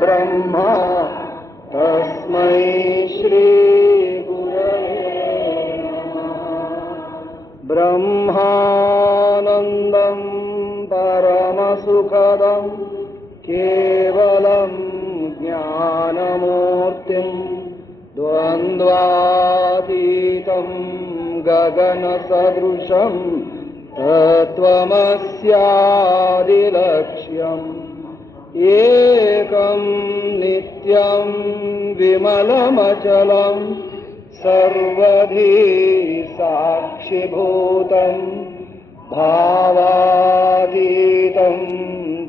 ब्रह्म तस्मै श्री गुरवे नमः। ब्रह्मानन्दं परमसुखदं केवलं ज्ञानमूर्तिं द्वन्द्वातीतं गगनसदृशं तत्त्वमस्यादिलक्ष्यम् एकं नित्यं विमलमचलं सर्वधी साक्षिभूतं भावातीतं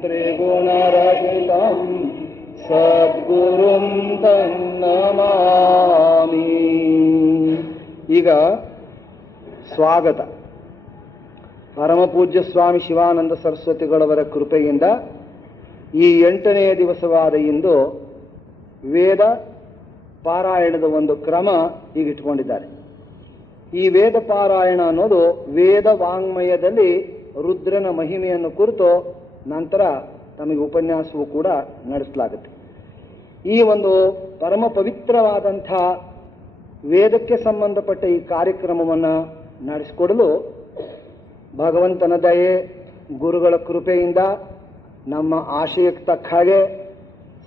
त्रिगुणरहितं सद्गुरुं तन्नमामि। ಈಗ ಸ್ವಾಗತ. ಪರಮಪೂಜ್ಯ ಸ್ವಾಮಿ ಶಿವಾನಂದ ಸರಸ್ವತಿಗಳವರ ಕೃಪೆಯಿಂದ ಈ 8ನೇ ದಿವಸವಾದ ಇಂದು ವೇದ ಪಾರಾಯಣದ ಒಂದು ಕ್ರಮ ಈಗ ಇಟ್ಕೊಂಡಿದ್ದಾರೆ. ಈ ವೇದ ಪಾರಾಯಣ ಅನ್ನೋದು ವೇದ ವಾಂಗ್ಮಯದಲ್ಲಿ ರುದ್ರನ ಮಹಿಮೆಯನ್ನು ಕುರಿತು ನಂತರ ನಮಗೆ ಉಪನ್ಯಾಸವೂ ಕೂಡ ನಡೆಸಲಾಗುತ್ತೆ. ಈ ಒಂದು ಪರಮ ಪವಿತ್ರವಾದಂಥ ವೇದಕ್ಕೆ ಸಂಬಂಧಪಟ್ಟ ಈ ಕಾರ್ಯಕ್ರಮವನ್ನು ನಡೆಸಿಕೊಡಲು ಭಗವಂತನ ದಯೆ, ಗುರುಗಳ ಕೃಪೆಯಿಂದ ನಮ್ಮ ಆಶಯಕ್ಕೆ ತಕ್ಕ ಹಾಗೆ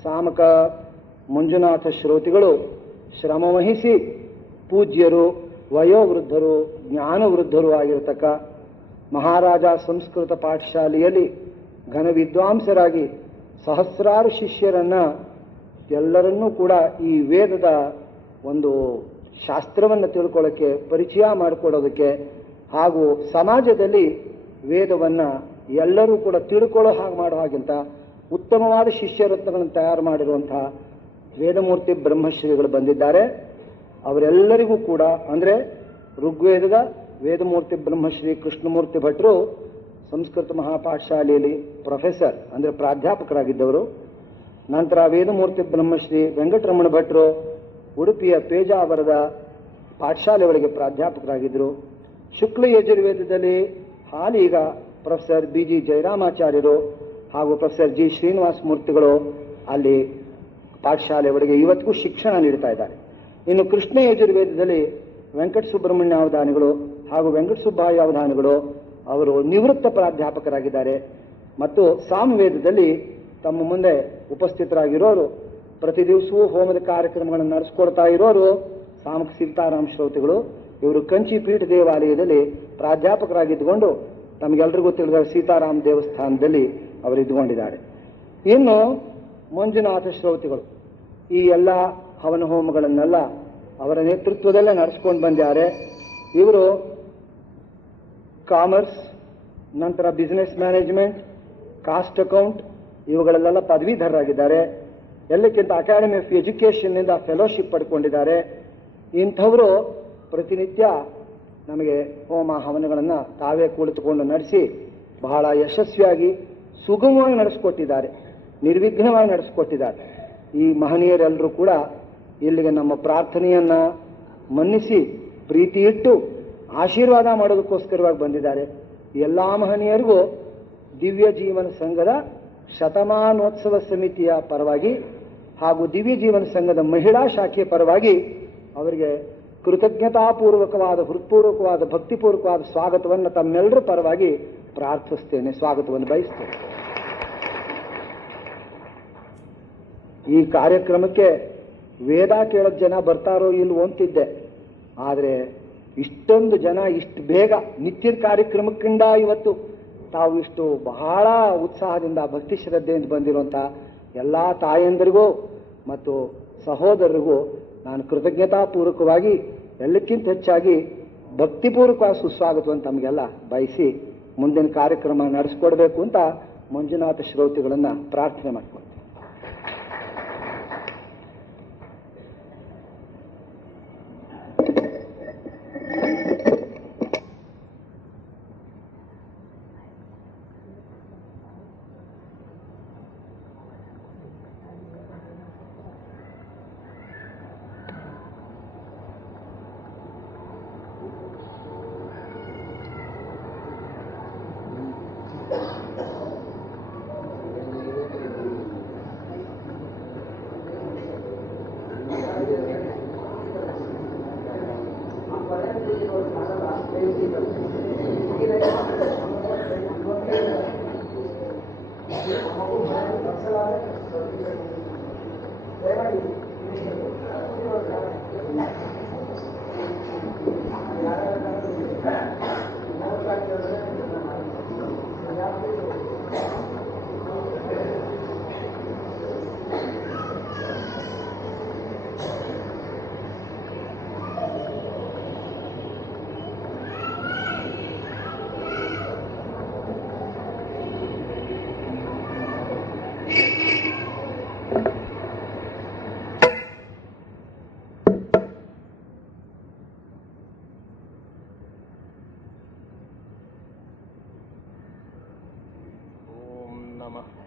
ಸಾಮಕ ಮಂಜುನಾಥ ಶ್ರೋತಿಗಳು ಶ್ರಮವಹಿಸಿ ಪೂಜ್ಯರು, ವಯೋವೃದ್ಧರು, ಜ್ಞಾನವೃದ್ಧರು ಆಗಿರತಕ್ಕ ಮಹಾರಾಜ ಸಂಸ್ಕೃತ ಪಾಠಶಾಲೆಯಲ್ಲಿ ಘನ ವಿದ್ವಾಂಸರಾಗಿ ಸಹಸ್ರಾರು ಶಿಷ್ಯರನ್ನು ಎಲ್ಲರನ್ನೂ ಕೂಡ ಈ ವೇದದ ಒಂದು ಶಾಸ್ತ್ರವನ್ನು ತಿಳ್ಕೊಳ್ಳೋಕ್ಕೆ, ಪರಿಚಯ ಮಾಡಿಕೊಡೋದಕ್ಕೆ ಹಾಗೂ ಸಮಾಜದಲ್ಲಿ ವೇದವನ್ನು ಎಲ್ಲರೂ ಕೂಡ ತಿಳ್ಕೊಳ್ಳೋ ಹಾಗೆ ಮಾಡೋ ಹಾಗಿಂತ ಉತ್ತಮವಾದ ಶಿಷ್ಯರತ್ನಗಳನ್ನು ತಯಾರು ಮಾಡಿರುವಂತಹ ವೇದಮೂರ್ತಿ ಬ್ರಹ್ಮಶ್ರೀಗಳು ಬಂದಿದ್ದಾರೆ. ಅವರೆಲ್ಲರಿಗೂ ಕೂಡ ಅಂದರೆ ಋಗ್ವೇದದ ವೇದಮೂರ್ತಿ ಬ್ರಹ್ಮಶ್ರೀ ಕೃಷ್ಣಮೂರ್ತಿ ಭಟ್ರು ಸಂಸ್ಕೃತ ಮಹಾಪಾಠಶಾಲೆಯಲ್ಲಿ ಪ್ರೊಫೆಸರ್ ಅಂದರೆ ಪ್ರಾಧ್ಯಾಪಕರಾಗಿದ್ದವರು. ನಂತರ ವೇದಮೂರ್ತಿ ಬ್ರಹ್ಮಶ್ರೀ ವೆಂಕಟರಮಣ ಭಟ್ರು ಉಡುಪಿಯ ಪೇಜಾವರದ ಪಾಠಶಾಲೆಗಳಿಗೆ ಪ್ರಾಧ್ಯಾಪಕರಾಗಿದ್ದರು. ಶುಕ್ಲ ಯಜುರ್ವೇದದಲ್ಲಿ ಹಾಲೀಗ ಪ್ರೊಫೆಸರ್ BG ಜಯರಾಮಾಚಾರ್ಯರು ಹಾಗೂ ಪ್ರೊಫೆಸರ್ G ಶ್ರೀನಿವಾಸ ಮೂರ್ತಿಗಳು ಅಲ್ಲಿ ಪಾಠಶಾಲೆಯವರಿಗೆ ಇವತ್ತಿಗೂ ಶಿಕ್ಷಣ ನೀಡ್ತಾ ಇದ್ದಾರೆ. ಇನ್ನು ಕೃಷ್ಣ ಯಜುರ್ವೇದದಲ್ಲಿ ವೆಂಕಟ ಸುಬ್ರಹ್ಮಣ್ಯ ಅವಧಾನಿಗಳು ಹಾಗೂ ವೆಂಕಟ ಸುಬ್ಬಯ್ಯ ಅವಧಾನಿಗಳು ಅವರು ನಿವೃತ್ತ ಪ್ರಾಧ್ಯಾಪಕರಾಗಿದ್ದಾರೆ. ಮತ್ತು ಸಾಮವೇದದಲ್ಲಿ ತಮ್ಮ ಮುಂದೆ ಉಪಸ್ಥಿತರಾಗಿರೋರು, ಪ್ರತಿ ದಿವಸವೂ ಹೋಮದ ಕಾರ್ಯಕ್ರಮಗಳನ್ನು ನಡೆಸ್ಕೊಡ್ತಾ ಇರೋರು ಸಾಮಕ ಸೀತಾರಾಮ ಶ್ರೋತಿಗಳು. ಇವರು ಕಂಚಿ ಪೀಠ ದೇವಾಲಯದಲ್ಲಿ ಪ್ರಾಧ್ಯಾಪಕರಾಗಿದ್ದುಕೊಂಡು ತಮಗೆಲ್ಲರಿಗೂ ತಿಳಿದ ಸೀತಾರಾಮ ದೇವಸ್ಥಾನದಲ್ಲಿ ಅವರು ಇದ್ದುಕೊಂಡಿದ್ದಾರೆ. ಇನ್ನು ಮಂಜುನಾಥ ಶ್ರೋತಿಗಳು ಈ ಎಲ್ಲ ಹವನ ಹೋಮಗಳನ್ನೆಲ್ಲ ಅವರ ನೇತೃತ್ವದಲ್ಲೇ ನಡೆಸ್ಕೊಂಡು ಬಂದಿದ್ದಾರೆ. ಇವರು ಕಾಮರ್ಸ್, ನಂತರ ಬಿಸಿನೆಸ್ ಮ್ಯಾನೇಜ್ಮೆಂಟ್, ಕಾಸ್ಟ್ ಅಕೌಂಟ್ ಇವುಗಳಲ್ಲೆಲ್ಲ ಪದವೀಧರರಾಗಿದ್ದಾರೆ. ಎಲ್ಲಕ್ಕಿಂತ ಅಕಾಡೆಮಿ ಆಫ್ ಎಜುಕೇಷನ್ನಿಂದ ಫೆಲೋಶಿಪ್ ಪಡ್ಕೊಂಡಿದ್ದಾರೆ. ಇಂಥವರು ಪ್ರತಿನಿತ್ಯ ನಮಗೆ ಹೋಮ ಹವನಗಳನ್ನು ತಾವೇ ಕುಳಿತುಕೊಂಡು ನಡೆಸಿ ಬಹಳ ಯಶಸ್ವಿಯಾಗಿ ಸುಗಮವಾಗಿ ನಡೆಸಿಕೊಟ್ಟಿದ್ದಾರೆ, ನಿರ್ವಿಘ್ನವಾಗಿ ನಡೆಸಿಕೊಟ್ಟಿದ್ದಾರೆ. ಈ ಮಹನೀಯರೆಲ್ಲರೂ ಕೂಡ ಇಲ್ಲಿಗೆ ನಮ್ಮ ಪ್ರಾರ್ಥನೆಯನ್ನು ಮನ್ನಿಸಿ ಪ್ರೀತಿ ಇಟ್ಟು ಆಶೀರ್ವಾದ ಮಾಡೋದಕ್ಕೋಸ್ಕರವಾಗಿ ಬಂದಿದ್ದಾರೆ. ಎಲ್ಲ ಮಹನೀಯರಿಗೂ ದಿವ್ಯ ಜೀವನ ಸಂಘದ ಶತಮಾನೋತ್ಸವ ಸಮಿತಿಯ ಪರವಾಗಿ ಹಾಗೂ ದಿವ್ಯ ಜೀವನ ಸಂಘದ ಮಹಿಳಾ ಶಾಖೆಯ ಪರವಾಗಿ ಅವರಿಗೆ ಕೃತಜ್ಞತಾಪೂರ್ವಕವಾದ, ಹೃತ್ಪೂರ್ವಕವಾದ, ಭಕ್ತಿಪೂರ್ವಕವಾದ ಸ್ವಾಗತವನ್ನು ತಮ್ಮೆಲ್ಲರ ಪರವಾಗಿ ಪ್ರಾರ್ಥಿಸ್ತೇನೆ, ಸ್ವಾಗತವನ್ನು ಬಯಸ್ತೇನೆ. ಈ ಕಾರ್ಯಕ್ರಮಕ್ಕೆ ವೇದ ಕೇಳೋ ಜನ ಬರ್ತಾರೋ ಇಲ್ವೋ ಅಂತಿದ್ದೆ. ಆದರೆ ಇಷ್ಟೊಂದು ಜನ ಇಷ್ಟು ಬೇಗ ನಿತ್ಯದ ಕಾರ್ಯಕ್ರಮಕ್ಕಿಂತ ಇವತ್ತು ತಾವು ಇಷ್ಟು ಬಹಳ ಉತ್ಸಾಹದಿಂದ ಭಕ್ತಿ ಶ್ರದ್ಧೆಯಿಂದ ಬಂದಿರುವಂಥ ಎಲ್ಲ ತಾಯಂದರಿಗೂ ಮತ್ತು ಸಹೋದರರಿಗೂ ನಾನು ಕೃತಜ್ಞತಾಪೂರ್ವಕವಾಗಿ ಎಲ್ಲಕ್ಕಿಂತ ಹೆಚ್ಚಾಗಿ ಭಕ್ತಿಪೂರ್ವಕವಾಗಿ ಸುಸ್ವಾಗತವನ್ನು ತಮಗೆಲ್ಲ ಬಯಸಿ ಮುಂದಿನ ಕಾರ್ಯಕ್ರಮ ನಡೆಸ್ಕೊಡ್ಬೇಕು ಅಂತ ಮಂಜುನಾಥ ಶ್ರೋತಿಗಳನ್ನು ಪ್ರಾರ್ಥನೆ ಮಾಡ್ಕೊಳ್ತೀನಿ.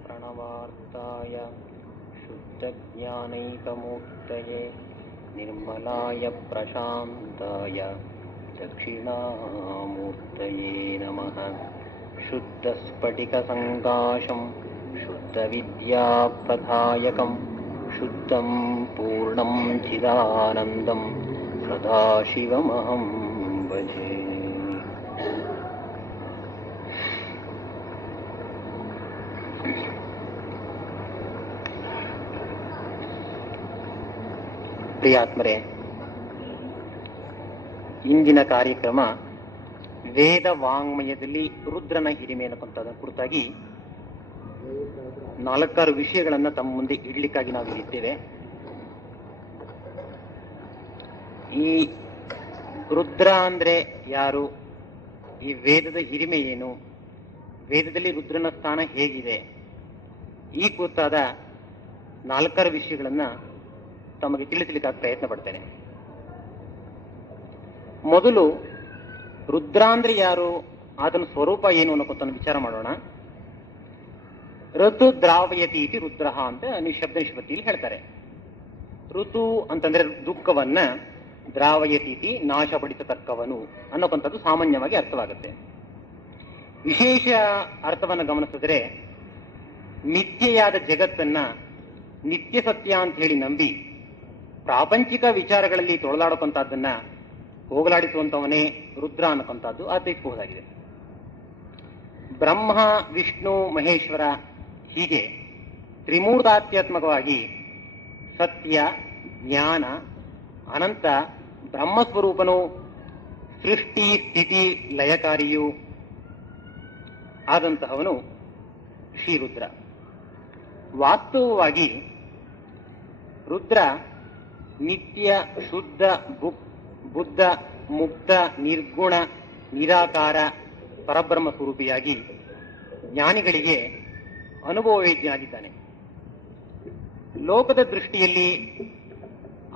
प्रणवार्ताय शुद्धज्ञानैकमूर्तये निर्मलाय प्रशान्ताय दक्षिणामूर्तये नमः। शुद्धस्फटिकसङ्काशं शुद्धविद्याप्रदायकं शुद्धं पूर्णं चिदानन्दं सदाशिवमहं भजे। ಪ್ರಿಯಾತ್ಮರೇ, ಇಂದಿನ ಕಾರ್ಯಕ್ರಮ ವೇದ ವಾಂಗ್ಮಯದಲ್ಲಿ ರುದ್ರನ ಹಿರಿಮೆ ಅನ್ನುವಂಥದ ಕುರಿತಾಗಿ 4 ವಿಷಯಗಳನ್ನು ತಮ್ಮ ಮುಂದೆ ಇಡ್ಲಿಕ್ಕಾಗಿ ನಾವು ಇಲ್ಲಿದ್ದೇವೆ. ಈ ರುದ್ರ ಅಂದ್ರೆ ಯಾರು, ಈ ವೇದದ ಹಿರಿಮೆ ಏನು, ವೇದದಲ್ಲಿ ರುದ್ರನ ಸ್ಥಾನ ಹೇಗಿದೆ, ಈ ಕುರಿತಾದ 4 ವಿಷಯಗಳನ್ನ ತಮಗೆ ತಿಳಿಸಲಿಕ್ಕಾಗಿ ಪ್ರಯತ್ನ ಪಡ್ತೇನೆ. ಮೊದಲು ರುದ್ರ ಅಂದ್ರೆ ಯಾರು, ಅದನ್ನ ಸ್ವರೂಪ ಏನು ಅನ್ನೋಕೊಂತ ವಿಚಾರ ಮಾಡೋಣ. ಋತು ದ್ರಾವಯತಿ ಇತಿ ರುದ್ರ ಅಂತ ನಿಶಬ್ದ ನಿಷ್ಪತ್ತಿಯಲ್ಲಿ ಹೇಳ್ತಾರೆ. ಋತು ಅಂತಂದ್ರೆ ದುಃಖವನ್ನ, ದ್ರಾವಯತಿ ನಾಶಪಡಿಸತಕ್ಕವನು ಅನ್ನೋಕೊಂಥದ್ದು ಸಾಮಾನ್ಯವಾಗಿ ಅರ್ಥವಾಗುತ್ತೆ. ವಿಶೇಷ ಅರ್ಥವನ್ನು ಗಮನಿಸಿದ್ರೆ ಮಿಥ್ಯೆಯಾದ ಜಗತ್ತನ್ನ ನಿತ್ಯ ಸತ್ಯ ಅಂತ ಹೇಳಿ ನಂಬಿ ಪ್ರಾಪಂಚಿಕ ವಿಚಾರಗಳಲ್ಲಿ ತೊಳೆದಾಡೋಕಂತದ್ದನ್ನ ಹೋಗಲಾಡಿಸುವಂತವನೇ ರುದ್ರ ಅನ್ನೋಕಂಥದ್ದು ಅರ್ಥೈಸಬಹುದಾಗಿದೆ. ಬ್ರಹ್ಮ, ವಿಷ್ಣು, ಮಹೇಶ್ವರ ಹೀಗೆ ತ್ರಿಮೂರ್ತಾತ್ಯಾತ್ಮಕವಾಗಿ ಸತ್ಯ, ಜ್ಞಾನ, ಅನಂತ ಬ್ರಹ್ಮಸ್ವರೂಪನು, ಸೃಷ್ಟಿ ಸ್ಥಿತಿ ಲಯಕಾರಿಯೂ ಆದಂತಹವನು ಶ್ರೀರುದ್ರ. ವಾಸ್ತವವಾಗಿ ರುದ್ರ ನಿತ್ಯ, ಶುದ್ಧ, ಬುದ್ಧ, ಮುಕ್ತ, ನಿರ್ಗುಣ, ನಿರಾಕಾರ ಪರಬ್ರಹ್ಮ ಸ್ವರೂಪಿಯಾಗಿ ಜ್ಞಾನಿಗಳಿಗೆ ಅನುಭವವೇದ್ಯನಾಗಿದ್ದಾನೆ. ಲೋಕದ ದೃಷ್ಟಿಯಲ್ಲಿ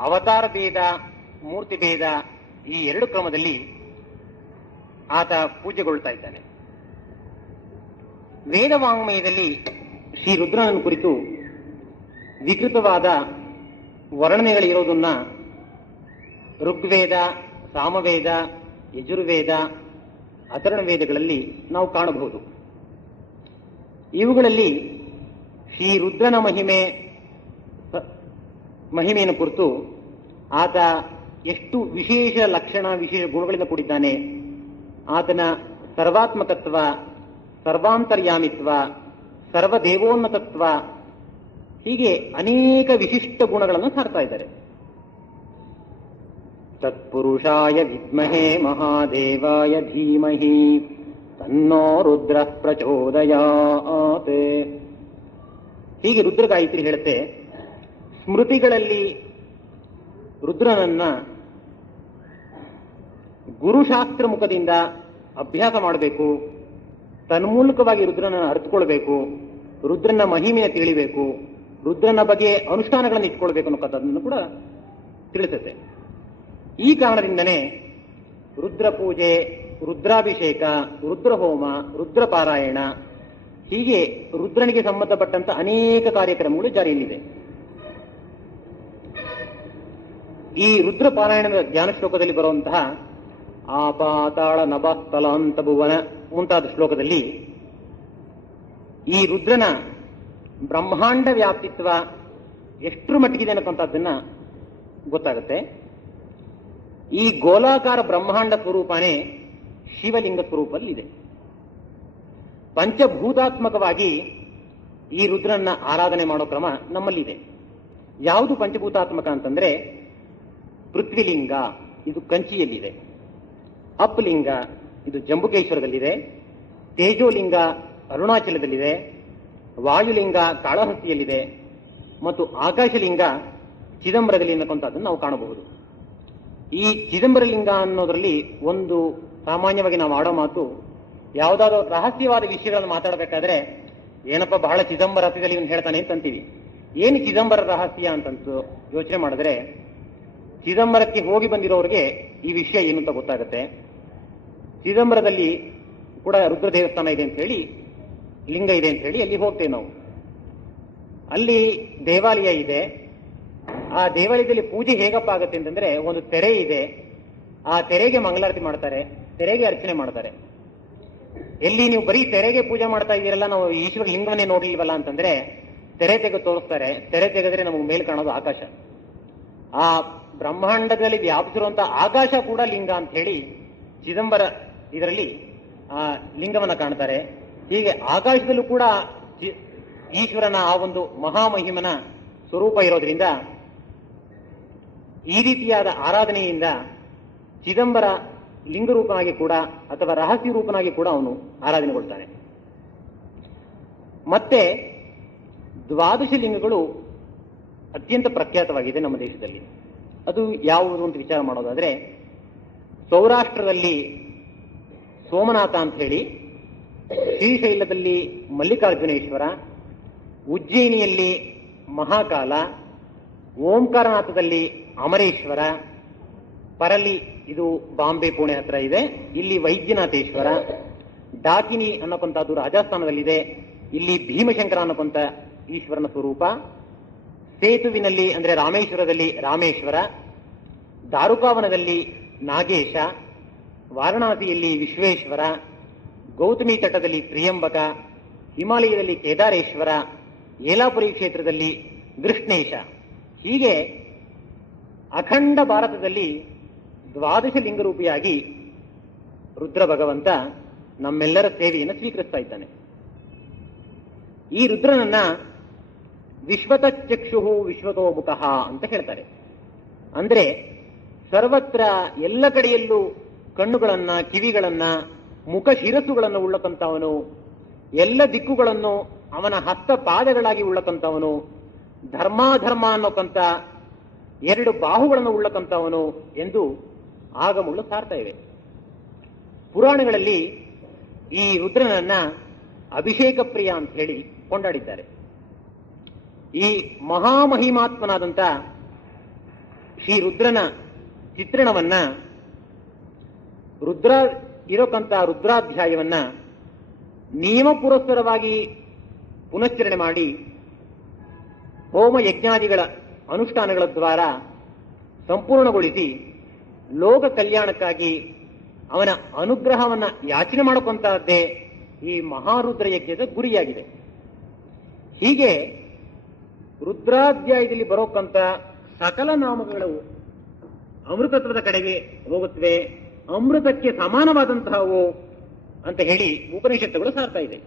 ಅವತಾರ ಭೇದ, ಮೂರ್ತಿ ಭೇದ ಈ 2 ಕ್ರಮದಲ್ಲಿ ಆತ ಪೂಜೆಗೊಳ್ತಾ ಇದ್ದಾನೆ. ವೇದವಾಂಗ್ಮಯದಲ್ಲಿ ಶ್ರೀ ರುದ್ರನನ್ನು ಕುರಿತು ವಿಕೃತವಾದ ವರ್ಣನೆಗಳಿರೋದನ್ನ ಋಗ್ವೇದ, ಸಾಮವೇದ, ಯಜುರ್ವೇದ, ಅಥರ್ವಣ ವೇದಗಳಲ್ಲಿ ನಾವು ಕಾಣಬಹುದು. ಇವುಗಳಲ್ಲಿ ಶ್ರೀ ರುದ್ರನ ಮಹಿಮೆಯನ್ನು ಕುರಿತು ಆತ ಎಷ್ಟು ವಿಶೇಷ ಲಕ್ಷಣ, ವಿಶೇಷ ಗುಣಗಳಿಂದ ಕೂಡಿದ್ದಾನೆ, ಆತನ ಸರ್ವಾತ್ಮಕತ್ವ, ಸರ್ವಾಂತರ್ಯಾಮಿತ್ವ, ಸರ್ವದೇವೋನ್ನತತ್ವ, ಹೀಗೆ ಅನೇಕ ವಿಶಿಷ್ಟ ಗುಣಗಳನ್ನು ಸಾರ್ತಾ ಇದ್ದಾರೆ. ತತ್ಪುರುಷಾಯ ವಿದ್ಮಹೇ ಮಹಾದೇವಾಯ ಧೀಮಹಿ ತನ್ನೋ ರುದ್ರ ಪ್ರಚೋದಯಾತ್. ಹೀಗೆ ರುದ್ರ ಗಾಯತ್ರಿ ಹೇಳುತ್ತೆ, ಸ್ಮೃತಿಗಳಲ್ಲಿ ರುದ್ರನನ್ನ ಗುರುಶಾಸ್ತ್ರ ಮುಖದಿಂದ ಅಭ್ಯಾಸ ಮಾಡಬೇಕು, ತನ್ಮೂಲಕವಾಗಿ ರುದ್ರನನ್ನು ಅರ್ಥಕೊಳ್ಬೇಕು, ರುದ್ರನ ಮಹಿಮೆಯ ತಿಳಿಬೇಕು, ರುದ್ರನ ಬಗ್ಗೆ ಅನುಷ್ಠಾನಗಳನ್ನು ಇಟ್ಕೊಳ್ಬೇಕು ಅನ್ನೋದನ್ನು ಕೂಡ ತಿಳಿಸುತ್ತೆ. ಈ ಕಾರಣದಿಂದನೇ ರುದ್ರ ಪೂಜೆ, ರುದ್ರಾಭಿಷೇಕ, ರುದ್ರಹೋಮ, ರುದ್ರ ಪಾರಾಯಣ ಹೀಗೆ ರುದ್ರನಿಗೆ ಸಂಬಂಧಪಟ್ಟಂತ ಅನೇಕ ಕಾರ್ಯಕ್ರಮಗಳು ಜಾರಿಯಲ್ಲಿದೆ. ಈ ರುದ್ರ ಪಾರಾಯಣದ ಧ್ಯಾನ ಶ್ಲೋಕದಲ್ಲಿ ಬರುವಂತಹ ಆಪಾತಾಳ ನಭಸ್ಥಲಾಂತ ಭುವನ ಮುಂತಾದ ಶ್ಲೋಕದಲ್ಲಿ ಈ ರುದ್ರನ ಬ್ರಹ್ಮಾಂಡ ವ್ಯಾಪ್ತಿತ್ವ ಎಷ್ಟರ ಮಟ್ಟಿಗಿದೆ ಅನ್ನೋಂಥದ್ದನ್ನ ಗೊತ್ತಾಗುತ್ತೆ. ಈ ಗೋಲಾಕಾರ ಬ್ರಹ್ಮಾಂಡ ಸ್ವರೂಪನೇ ಶಿವಲಿಂಗ ಸ್ವರೂಪದಲ್ಲಿದೆ. ಪಂಚಭೂತಾತ್ಮಕವಾಗಿ ಈ ರುದ್ರನ್ನ ಆರಾಧನೆ ಮಾಡೋ ಕ್ರಮ ನಮ್ಮಲ್ಲಿದೆ. ಯಾವುದು ಪಂಚಭೂತಾತ್ಮಕ ಅಂತಂದ್ರೆ, ಪೃಥ್ವಿಲಿಂಗ ಇದು ಕಂಚಿಯಲ್ಲಿದೆ, ಅಪ್ಲಿಂಗ ಇದು ಜಂಬುಕೇಶ್ವರದಲ್ಲಿದೆ, ತೇಜೋಲಿಂಗ ಅರುಣಾಚಲದಲ್ಲಿದೆ, ವಾಯುಲಿಂಗ ಕಾಳಹಸ್ತಿಯಲ್ಲಿದೆ ಮತ್ತು ಆಕಾಶಲಿಂಗ ಚಿದಂಬರದಲ್ಲಿ ಅನ್ನುವಂಥದ್ದನ್ನು ನಾವು ಕಾಣಬಹುದು. ಈ ಚಿದಂಬರಲಿಂಗ ಅನ್ನೋದರಲ್ಲಿ ಒಂದು ಸಾಮಾನ್ಯವಾಗಿ ನಾವು ಆಡೋ ಮಾತು, ಯಾವುದಾದ್ರೂ ರಹಸ್ಯವಾದ ವಿಷಯಗಳನ್ನು ಮಾತಾಡಬೇಕಾದ್ರೆ ಏನಪ್ಪ ಬಹಳ ಚಿದಂಬರ ರಹಸ್ಯದಲ್ಲಿ ಇವನು ಹೇಳ್ತಾನೆ ಅಂತಂತೀವಿ. ಏನು ಚಿದಂಬರ ರಹಸ್ಯ ಅಂತಂದು ಯೋಚನೆ ಮಾಡಿದ್ರೆ, ಚಿದಂಬರಕ್ಕೆ ಹೋಗಿ ಬಂದಿರೋರಿಗೆ ಈ ವಿಷಯ ಏನು ಅಂತ ಗೊತ್ತಾಗುತ್ತೆ. ಚಿದಂಬರದಲ್ಲಿ ಕೂಡ ರುದ್ರ ದೇವಸ್ಥಾನ ಇದೆ ಅಂತ ಹೇಳಿ, ಲಿಂಗ ಇದೆ ಅಂತ ಹೇಳಿ ಅಲ್ಲಿ ಹೋಗ್ತೇವೆ ನಾವು. ಅಲ್ಲಿ ದೇವಾಲಯ ಇದೆ. ಆ ದೇವಾಲಯದಲ್ಲಿ ಪೂಜೆ ಹೇಗಪ್ಪ ಆಗುತ್ತೆ ಅಂತಂದ್ರೆ, ಒಂದು ತೆರೆ ಇದೆ, ಆ ತೆರೆಗೆ ಮಂಗಳಾರತಿ ಮಾಡ್ತಾರೆ, ತೆರೆಗೆ ಅರ್ಚನೆ ಮಾಡ್ತಾರೆ. ಎಲ್ಲಿ ನೀವು ಬರೀ ತೆರೆಗೆ ಪೂಜೆ ಮಾಡ್ತಾ ಇದ್ದೀರಲ್ಲ, ನಾವು ಈಶ್ವರ ಲಿಂಗವನ್ನೇ ನೋಡ್ಲಿಲ್ವಲ್ಲ ಅಂತಂದ್ರೆ ತೆರೆ ತೆಗೆದು ತೋರಿಸ್ತಾರೆ. ತೆರೆ ತೆಗೆದ್ರೆ ನಮಗೆ ಮೇಲ್ ಕಾಣೋದು ಆಕಾಶ. ಆ ಬ್ರಹ್ಮಾಂಡದಲ್ಲಿ ವ್ಯಾಪಿಸಿರುವಂತಹ ಆಕಾಶ ಕೂಡ ಲಿಂಗ ಅಂತ ಹೇಳಿ ಚಿದಂಬರ ಇದರಲ್ಲಿ ಆ ಲಿಂಗವನ್ನ ಕಾಣ್ತಾರೆ. ಹೀಗೆ ಆಕಾಶದಲ್ಲೂ ಕೂಡ ಈಶ್ವರನ ಆ ಒಂದು ಮಹಾಮಹಿಮನ ಸ್ವರೂಪ ಇರೋದ್ರಿಂದ ಈ ರೀತಿಯಾದ ಆರಾಧನೆಯಿಂದ ಚಿದಂಬರ ಲಿಂಗರೂಪನಾಗಿ ಕೂಡ ಅಥವಾ ರಹಸ್ಯ ರೂಪನಾಗಿ ಕೂಡ ಅವನು ಆರಾಧನೆಗೊಳ್ತಾನೆ. ಮತ್ತೆ ದ್ವಾದಶ ಲಿಂಗಗಳು ಅತ್ಯಂತ ಪ್ರಖ್ಯಾತವಾಗಿದೆ ನಮ್ಮ ದೇಶದಲ್ಲಿ. ಅದು ಯಾವುದು ಅಂತ ವಿಚಾರ ಮಾಡೋದಾದ್ರೆ, ಸೌರಾಷ್ಟ್ರದಲ್ಲಿ ಸೋಮನಾಥ ಅಂತ ಹೇಳಿ, ಶ್ರೀಶೈಲದಲ್ಲಿ ಮಲ್ಲಿಕಾರ್ಜುನೇಶ್ವರ, ಉಜ್ಜಯಿನಿಯಲ್ಲಿ ಮಹಾಕಾಲ, ಓಂಕಾರನಾಥದಲ್ಲಿ ಅಮರೇಶ್ವರ, ಪರಲಿ ಇದು ಬಾಂಬೆ ಪುಣೆ ಹತ್ರ ಇದೆ, ಇಲ್ಲಿ ವೈದ್ಯನಾಥೇಶ್ವರ, ಡಾಕಿನಿ ಅನ್ನೋಂಥದ್ದು ರಾಜಸ್ಥಾನದಲ್ಲಿದೆ, ಇಲ್ಲಿ ಭೀಮಶಂಕರ ಅನ್ನೋಂಥ ಈಶ್ವರನ ಸ್ವರೂಪ, ಸೇತುವಿನಲ್ಲಿ ಅಂದ್ರೆ ರಾಮೇಶ್ವರದಲ್ಲಿ ರಾಮೇಶ್ವರ, ದಾರುಕಾವನದಲ್ಲಿ ನಾಗೇಶ, ವಾರಣಾಸಿಯಲ್ಲಿ ವಿಶ್ವೇಶ್ವರ, ಗೌತಮಿ ತಟದಲ್ಲಿ ಪ್ರಿಯಂಬಕ, ಹಿಮಾಲಯದಲ್ಲಿ ಕೇದಾರೇಶ್ವರ, ಯೇಲಾಪುರಿ ಕ್ಷೇತ್ರದಲ್ಲಿ ಕೃಷ್ಣೇಶ. ಹೀಗೆ ಅಖಂಡ ಭಾರತದಲ್ಲಿ ದ್ವಾದಶ ಲಿಂಗರೂಪಿಯಾಗಿ ರುದ್ರ ಭಗವಂತ ನಮ್ಮೆಲ್ಲರ ಸೇವೆಯನ್ನು ಸ್ವೀಕರಿಸ್ತಾ ಇದ್ದಾನೆ. ಈ ರುದ್ರನನ್ನ ವಿಶ್ವತಚಕ್ಷು ವಿಶ್ವತೋಮುಖ ಅಂತ ಹೇಳ್ತಾರೆ. ಅಂದ್ರೆ ಸರ್ವತ್ರ ಎಲ್ಲ ಕಡೆಯಲ್ಲೂ ಕಣ್ಣುಗಳನ್ನ, ಕಿವಿಗಳನ್ನ, ಮುಖ ಶಿರಸ್ಸುಗಳನ್ನು ಉಳ್ಳಕ್ಕಂಥವನು, ಎಲ್ಲ ದಿಕ್ಕುಗಳನ್ನು ಅವನ ಹಸ್ತ ಪಾದಗಳಾಗಿ ಉಳ್ಳಕ್ಕಂಥವನು, ಧರ್ಮಾಧರ್ಮ ಅನ್ನೋಕ್ಕಂಥ ಎರಡು ಬಾಹುಗಳನ್ನು ಉಳ್ಳಕ್ಕಂಥವನು ಎಂದು ಆಗಮಗಳು ಸಾರ್ತಾ ಇವೆ. ಪುರಾಣಗಳಲ್ಲಿ ಈ ರುದ್ರನನ್ನ ಅಭಿಷೇಕ ಪ್ರಿಯ ಅಂತ ಹೇಳಿ ಕೊಂಡಾಡಿದ್ದಾರೆ. ಈ ಮಹಾಮಹಿಮಾತ್ಮನಾದಂಥ ಶ್ರೀ ರುದ್ರನ ಚಿತ್ರಣವನ್ನ, ರುದ್ರ ಇರೋಕಂತ ರುದ್ರಾಧ್ಯಾಯವನ್ನ ನಿಯಮ ಪುರಸ್ಸರವಾಗಿ ಪುನಶ್ಚರಣೆ ಮಾಡಿ ಹೋಮ ಯಜ್ಞಾದಿಗಳ ಅನುಷ್ಠಾನಗಳ ದ್ವಾರ ಸಂಪೂರ್ಣಗೊಳಿಸಿ ಲೋಕ ಕಲ್ಯಾಣಕ್ಕಾಗಿ ಅವನ ಅನುಗ್ರಹವನ್ನ ಯಾಚನೆ ಮಾಡಕ್ಕಂತಹದ್ದೇ ಈ ಮಹಾರುದ್ರ ಯಜ್ಞದ ಗುರಿಯಾಗಿದೆ. ಹೀಗೆ ರುದ್ರಾಧ್ಯಾಯದಲ್ಲಿ ಬರೋಕ್ಕಂತ ಸಕಲ ನಾಮಗಳು ಅಮೃತತ್ವದ ಕಡೆಗೆ ಹೋಗುತ್ತವೆ, ಅಮೃತಕ್ಕೆ ಸಮಾನವಾದಂತಹವು ಅಂತ ಹೇಳಿ ಉಪನಿಷತ್ತುಗಳು ಸಾರ್ತಾ ಇದೆ.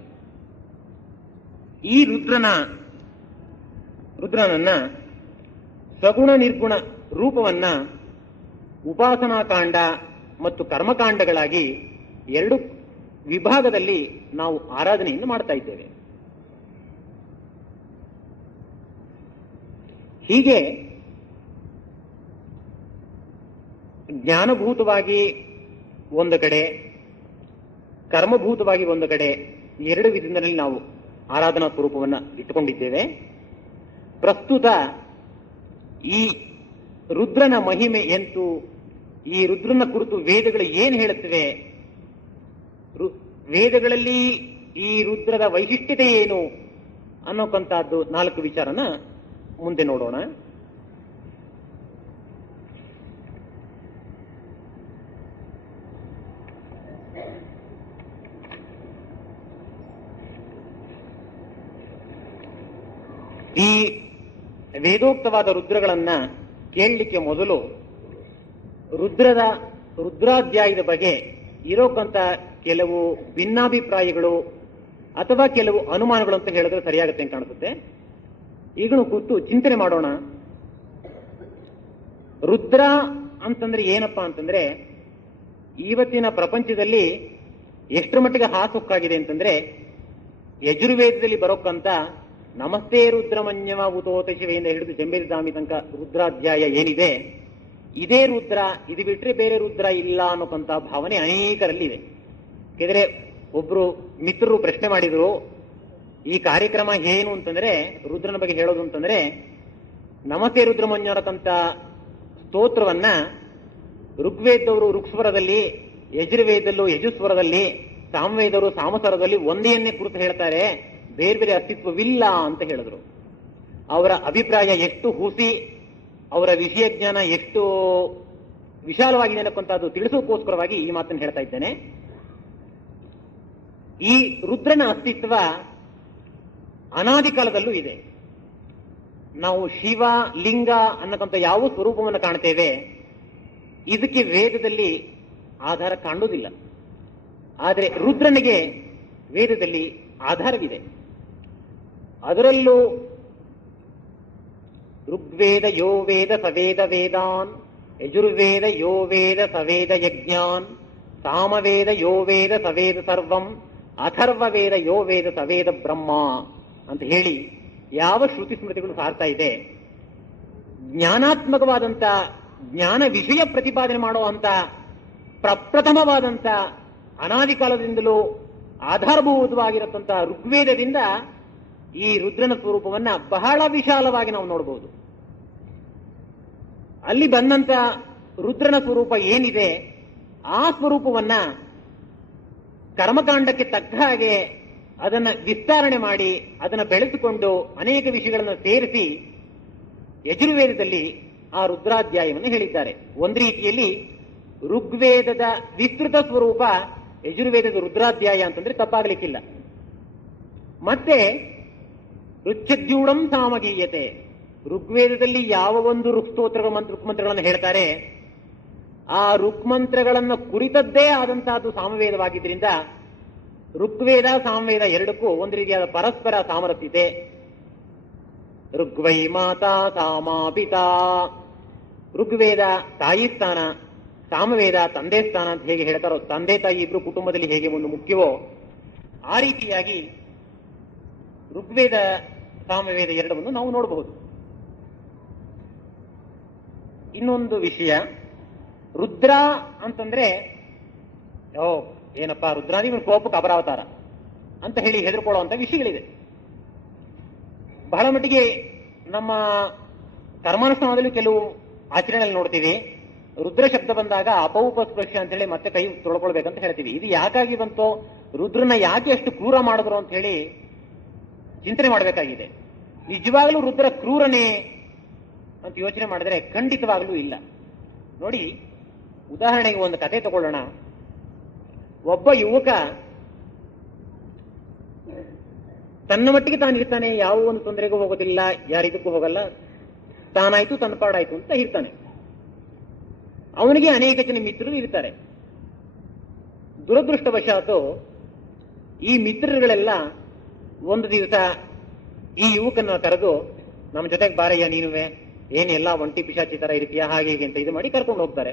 ಈ ರುದ್ರನನ್ನ ಸಗುಣ ನಿರ್ಗುಣ ರೂಪವನ್ನ ಉಪಾಸನಾಕಾಂಡ ಮತ್ತು ಕರ್ಮಕಾಂಡಗಳಾಗಿ ಎರಡು ವಿಭಾಗದಲ್ಲಿ ನಾವು ಆರಾಧನೆಯನ್ನು ಮಾಡ್ತಾ ಇದ್ದೇವೆ. ಹೀಗೆ ಜ್ಞಾನಭೂತವಾಗಿ ಒಂದು ಕಡೆ, ಕರ್ಮಭೂತವಾಗಿ ಒಂದು ಕಡೆ, ಎರಡು ವಿಧದಲ್ಲಿ ನಾವು ಆರಾಧನಾ ಸ್ವರೂಪವನ್ನು ಇಟ್ಟುಕೊಂಡಿದ್ದೇವೆ. ಪ್ರಸ್ತುತ ಈ ರುದ್ರನ ಮಹಿಮೆ ಎಂತು, ಈ ರುದ್ರನ ಕುರಿತು ವೇದಗಳು ಏನು ಹೇಳುತ್ತವೆ, ವೇದಗಳಲ್ಲಿ ಈ ರುದ್ರದ ವೈಶಿಷ್ಟ್ಯತೆ ಏನು ಅನ್ನೋಕ್ಕಂತಹದ್ದು 4 ವಿಚಾರನ ಮುಂದೆ ನೋಡೋಣ. ಈ ವೇದೋಕ್ತವಾದ ರುದ್ರಗಳನ್ನ ಕೇಳಲಿಕ್ಕೆ ಮೊದಲು ರುದ್ರಾಧ್ಯಾಯದ ಬಗ್ಗೆ ಇರೋಕ್ಕಂತ ಕೆಲವು ಭಿನ್ನಾಭಿಪ್ರಾಯಗಳು ಅಥವಾ ಕೆಲವು ಅನುಮಾನಗಳು ಅಂತ ಹೇಳಿದ್ರೆ ಸರಿಯಾಗುತ್ತೆ ಅಂತ ಕಾಣಿಸುತ್ತೆ. ಈಗಲೂ ಕೂತು ಚಿಂತನೆ ಮಾಡೋಣ. ರುದ್ರ ಅಂತಂದ್ರೆ ಏನಪ್ಪಾ ಅಂತಂದ್ರೆ, ಇವತ್ತಿನ ಪ್ರಪಂಚದಲ್ಲಿ ಎಷ್ಟರ ಮಟ್ಟಿಗೆ ಹಾಸುಕ್ಕಾಗಿದೆ ಅಂತಂದ್ರೆ, ಯಜುರ್ವೇದದಲ್ಲಿ ಬರೋಕ್ಕಂತ ನಮಸ್ತೆ ರುದ್ರಮನ್ಯವ ಉತೋತ ಶಿವೆಯಿಂದ ಹಿಡಿದು ಜಂಬೇರಿಧಾಮಿ ತನಕ ರುದ್ರಾಧ್ಯಾಯ ಏನಿದೆ, ಇದೇ ರುದ್ರ, ಇದು ಬಿಟ್ರೆ ಬೇರೆ ರುದ್ರ ಇಲ್ಲ ಅನ್ನೋಕ್ಕಂತ ಭಾವನೆ ಅನೇಕರಲ್ಲಿದೆ. ಯಾಕೆಂದ್ರೆ ಒಬ್ರು ಮಿತ್ರರು ಪ್ರಶ್ನೆ ಮಾಡಿದ್ರು, ಈ ಕಾರ್ಯಕ್ರಮ ಏನು ಅಂತಂದ್ರೆ, ರುದ್ರನ ಬಗ್ಗೆ ಹೇಳೋದು ಅಂತಂದ್ರೆ, ನಮಸ್ತೆ ರುದ್ರಮನ್ಯರಕ್ಕಂತ ಸ್ತೋತ್ರವನ್ನ ಋಗ್ವೇದವರು ಋಕ್ಸ್ವರದಲ್ಲಿ, ಯಜುರ್ವೇದಲ್ಲೂ ಯಜುಸ್ವರದಲ್ಲಿ, ಸಾಮವೇದವರು ಸಾಮಸ್ವರದಲ್ಲಿ ಒಂದೇಯನ್ನೇ ಕುರಿತು ಹೇಳ್ತಾರೆ, ಬೇರೆ ಬೇರೆ ಅಸ್ತಿತ್ವವಿಲ್ಲ ಅಂತ ಹೇಳಿದ್ರು. ಅವರ ಅಭಿಪ್ರಾಯ ಎಷ್ಟು ಹುಸಿ, ಅವರ ವಿಷಯ ಜ್ಞಾನ ಎಷ್ಟು ವಿಶಾಲವಾಗಿದೆ ಅನ್ನಕ್ಕಂಥದ್ದು ತಿಳಿಸೋಕ್ಕೋಸ್ಕರವಾಗಿ ಈ ಮಾತನ್ನು ಹೇಳ್ತಾ ಇದ್ದೇನೆ. ಈ ರುದ್ರನ ಅಸ್ತಿತ್ವ ಅನಾದಿ ಕಾಲದಲ್ಲೂ ಇದೆ. ನಾವು ಶಿವ, ಲಿಂಗ ಅನ್ನಕ್ಕಂಥ ಯಾವ ಸ್ವರೂಪವನ್ನು ಕಾಣ್ತೇವೆ, ಇದಕ್ಕೆ ವೇದದಲ್ಲಿ ಆಧಾರ ಕಾಣುವುದಿಲ್ಲ. ಆದರೆ ರುದ್ರನಿಗೆ ವೇದದಲ್ಲಿ ಆಧಾರವಿದೆ. ಅದರಲ್ಲೂ ಋಗ್ವೇದ ಯೋ ವೇದ ಸವೇದ ವೇದಾನ್, ಯಜುರ್ವೇದ ಯೋ ವೇದ ಸವೇದ ಯಜ್ಞಾನ್, ಸಾಮವೇದ ಯೋ ವೇದ ಸವೇದ ಸರ್ವಂ, ಅಥರ್ವ ವೇದ ಯೋ ವೇದ ಸವೇದ ಬ್ರಹ್ಮ ಅಂತ ಹೇಳಿ ಯಾವ ಶ್ರುತಿ ಸ್ಮೃತಿಗಳು ಸಾರ್ತಾ ಇದೆ. ಜ್ಞಾನಾತ್ಮಕವಾದಂಥ ಜ್ಞಾನ ವಿಷಯ ಪ್ರತಿಪಾದನೆ ಮಾಡುವಂತ ಪ್ರಪ್ರಥಮವಾದಂಥ ಅನಾದಿ ಕಾಲದಿಂದಲೂ ಆಧಾರಭೂತವಾಗಿರತಕ್ಕಂಥ ಋಗ್ವೇದದಿಂದ ಈ ರುದ್ರನ ಸ್ವರೂಪವನ್ನ ಬಹಳ ವಿಶಾಲವಾಗಿ ನಾವು ನೋಡಬಹುದು. ಅಲ್ಲಿ ಬಂದಂತ ರುದ್ರನ ಸ್ವರೂಪ ಏನಿದೆ, ಆ ಸ್ವರೂಪವನ್ನ ಕರ್ಮಕಾಂಡಕ್ಕೆ ತಕ್ಕ ಹಾಗೆ ಅದನ್ನ ವಿಸ್ತರಣೆ ಮಾಡಿ ಅದನ್ನ ಬೆಳೆಸಿಕೊಂಡು ಅನೇಕ ವಿಷಯಗಳನ್ನು ಸೇರಿಸಿ ಯಜುರ್ವೇದದಲ್ಲಿ ಆ ರುದ್ರಾಧ್ಯಾಯವನ್ನು ಹೇಳಿದ್ದಾರೆ. ಒಂದು ರೀತಿಯಲ್ಲಿ ಋಗ್ವೇದದ ವಿಸ್ತೃತ ಸ್ವರೂಪ ಯಜುರ್ವೇದದ ರುದ್ರಾಧ್ಯಾಯ ಅಂತಂದ್ರೆ ತಪ್ಪಾಗಲಿಕ್ಕಿಲ್ಲ. ಮತ್ತೆ ರುಚ್ಛದ್ಯೂಢಂ ಸಾಮಗೀಯತೆ, ಋಗ್ವೇದದಲ್ಲಿ ಯಾವ ಒಂದು ಋಕ್ಮಂತ್ರಗಳನ್ನು ಹೇಳ್ತಾರೆ, ಆ ಋಕ್ಮಂತ್ರಗಳನ್ನು ಕುರಿತದ್ದೇ ಆದಂತಹದ್ದು ಸಾಮವೇದವಾಗಿದ್ದರಿಂದ ಋಗ್ವೇದ ಸಾಮವೇದ ಎರಡಕ್ಕೂ ಒಂದು ರೀತಿಯಾದ ಪರಸ್ಪರ ಸಾಮರಸ್ಯತೆ. ಋಗ್ವೈ ಮಾತಾ ಸಾಮಾಪಿತಾ, ಋಗ್ವೇದ ತಾಯಿ ಸ್ಥಾನ, ಸಾಮವೇದ ತಂದೆ ಸ್ಥಾನ ಅಂತ ಹೇಗೆ ಹೇಳ್ತಾರೋ, ತಂದೆ ತಾಯಿ ಇಬ್ರು ಕುಟುಂಬದಲ್ಲಿ ಹೇಗೆ ಒಂದು ಮುಖ್ಯವೋ ಆ ರೀತಿಯಾಗಿ ಋಗ್ವೇದ ಸಾಮವೇದ ಎರಡವನ್ನು ನಾವು ನೋಡಬಹುದು. ಇನ್ನೊಂದು ವಿಷಯ, ರುದ್ರ ಅಂತಂದ್ರೆ ಏನಪ್ಪಾ ರುದ್ರಾದಿ ಕೋಪಕ್ಕೆ ಅಪರಾವತಾರ ಅಂತ ಹೇಳಿ ಹೆದರ್ಕೊಳ್ಳುವಂತ ವಿಷಯಗಳಿದೆ. ಬಹಳ ಮಟ್ಟಿಗೆ ನಮ್ಮ ಕರ್ಮಾನುಷ್ಠಾನದಲ್ಲಿ ಕೆಲವು ಆಚರಣೆಯಲ್ಲಿ ನೋಡ್ತೀವಿ, ರುದ್ರ ಶಬ್ದ ಬಂದಾಗ ಅಪೌಪಸ್ಪರ್ಶ ಅಂತ ಹೇಳಿ ಮತ್ತೆ ಕೈ ತೊಳ್ಕೊಳ್ಬೇಕಂತ ಹೇಳ್ತೀವಿ. ಇದು ಯಾಕಾಗಿ ಬಂತೋ, ರುದ್ರನ ಯಾಕೆ ಅಷ್ಟು ಕ್ರೂರ ಮಾಡಿದ್ರು ಅಂತ ಹೇಳಿ ಚಿಂತನೆ ಮಾಡಬೇಕಾಗಿದೆ. ನಿಜವಾಗ್ಲೂ ರುದ್ರ ಕ್ರೂರನೇ ಅಂತ ಯೋಚನೆ ಮಾಡಿದ್ರೆ ಖಂಡಿತವಾಗ್ಲೂ ಇಲ್ಲ. ನೋಡಿ, ಉದಾಹರಣೆಗೆ ಒಂದು ಕಥೆ ತಗೊಳ್ಳೋಣ. ಒಬ್ಬ ಯುವಕ ತನ್ನ ಮಟ್ಟಿಗೆ ತಾನಿರ್ತಾನೆ, ಯಾವ ಒಂದು ತೊಂದರೆಗೂ ಹೋಗೋದಿಲ್ಲ, ಯಾರಿದಕ್ಕೂ ಹೋಗಲ್ಲ, ತಾನಾಯ್ತು ತನ್ನ ಪಾಡಾಯ್ತು ಅಂತ ಇರ್ತಾನೆ. ಅವನಿಗೆ ಅನೇಕ ಜನ ಮಿತ್ರರು ಇರ್ತಾರೆ. ದುರದೃಷ್ಟವಶಾತು ಈ ಮಿತ್ರರುಗಳೆಲ್ಲ ಒಂದು ದಿವಸ ಈ ಯುವಕನ ಕರೆದು, ನಮ್ಮ ಜೊತೆಗೆ ಬಾರಯ್ಯ ನೀನುವೆ, ಏನೆಲ್ಲ ಒಂಟಿ ಪಿಶಾಚಿ ತರ ಇರ್ತೀಯ ಹಾಗೆ ಹೀಗೆ ಅಂತ ಇದು ಮಾಡಿ ಕರ್ಕೊಂಡು ಹೋಗ್ತಾರೆ.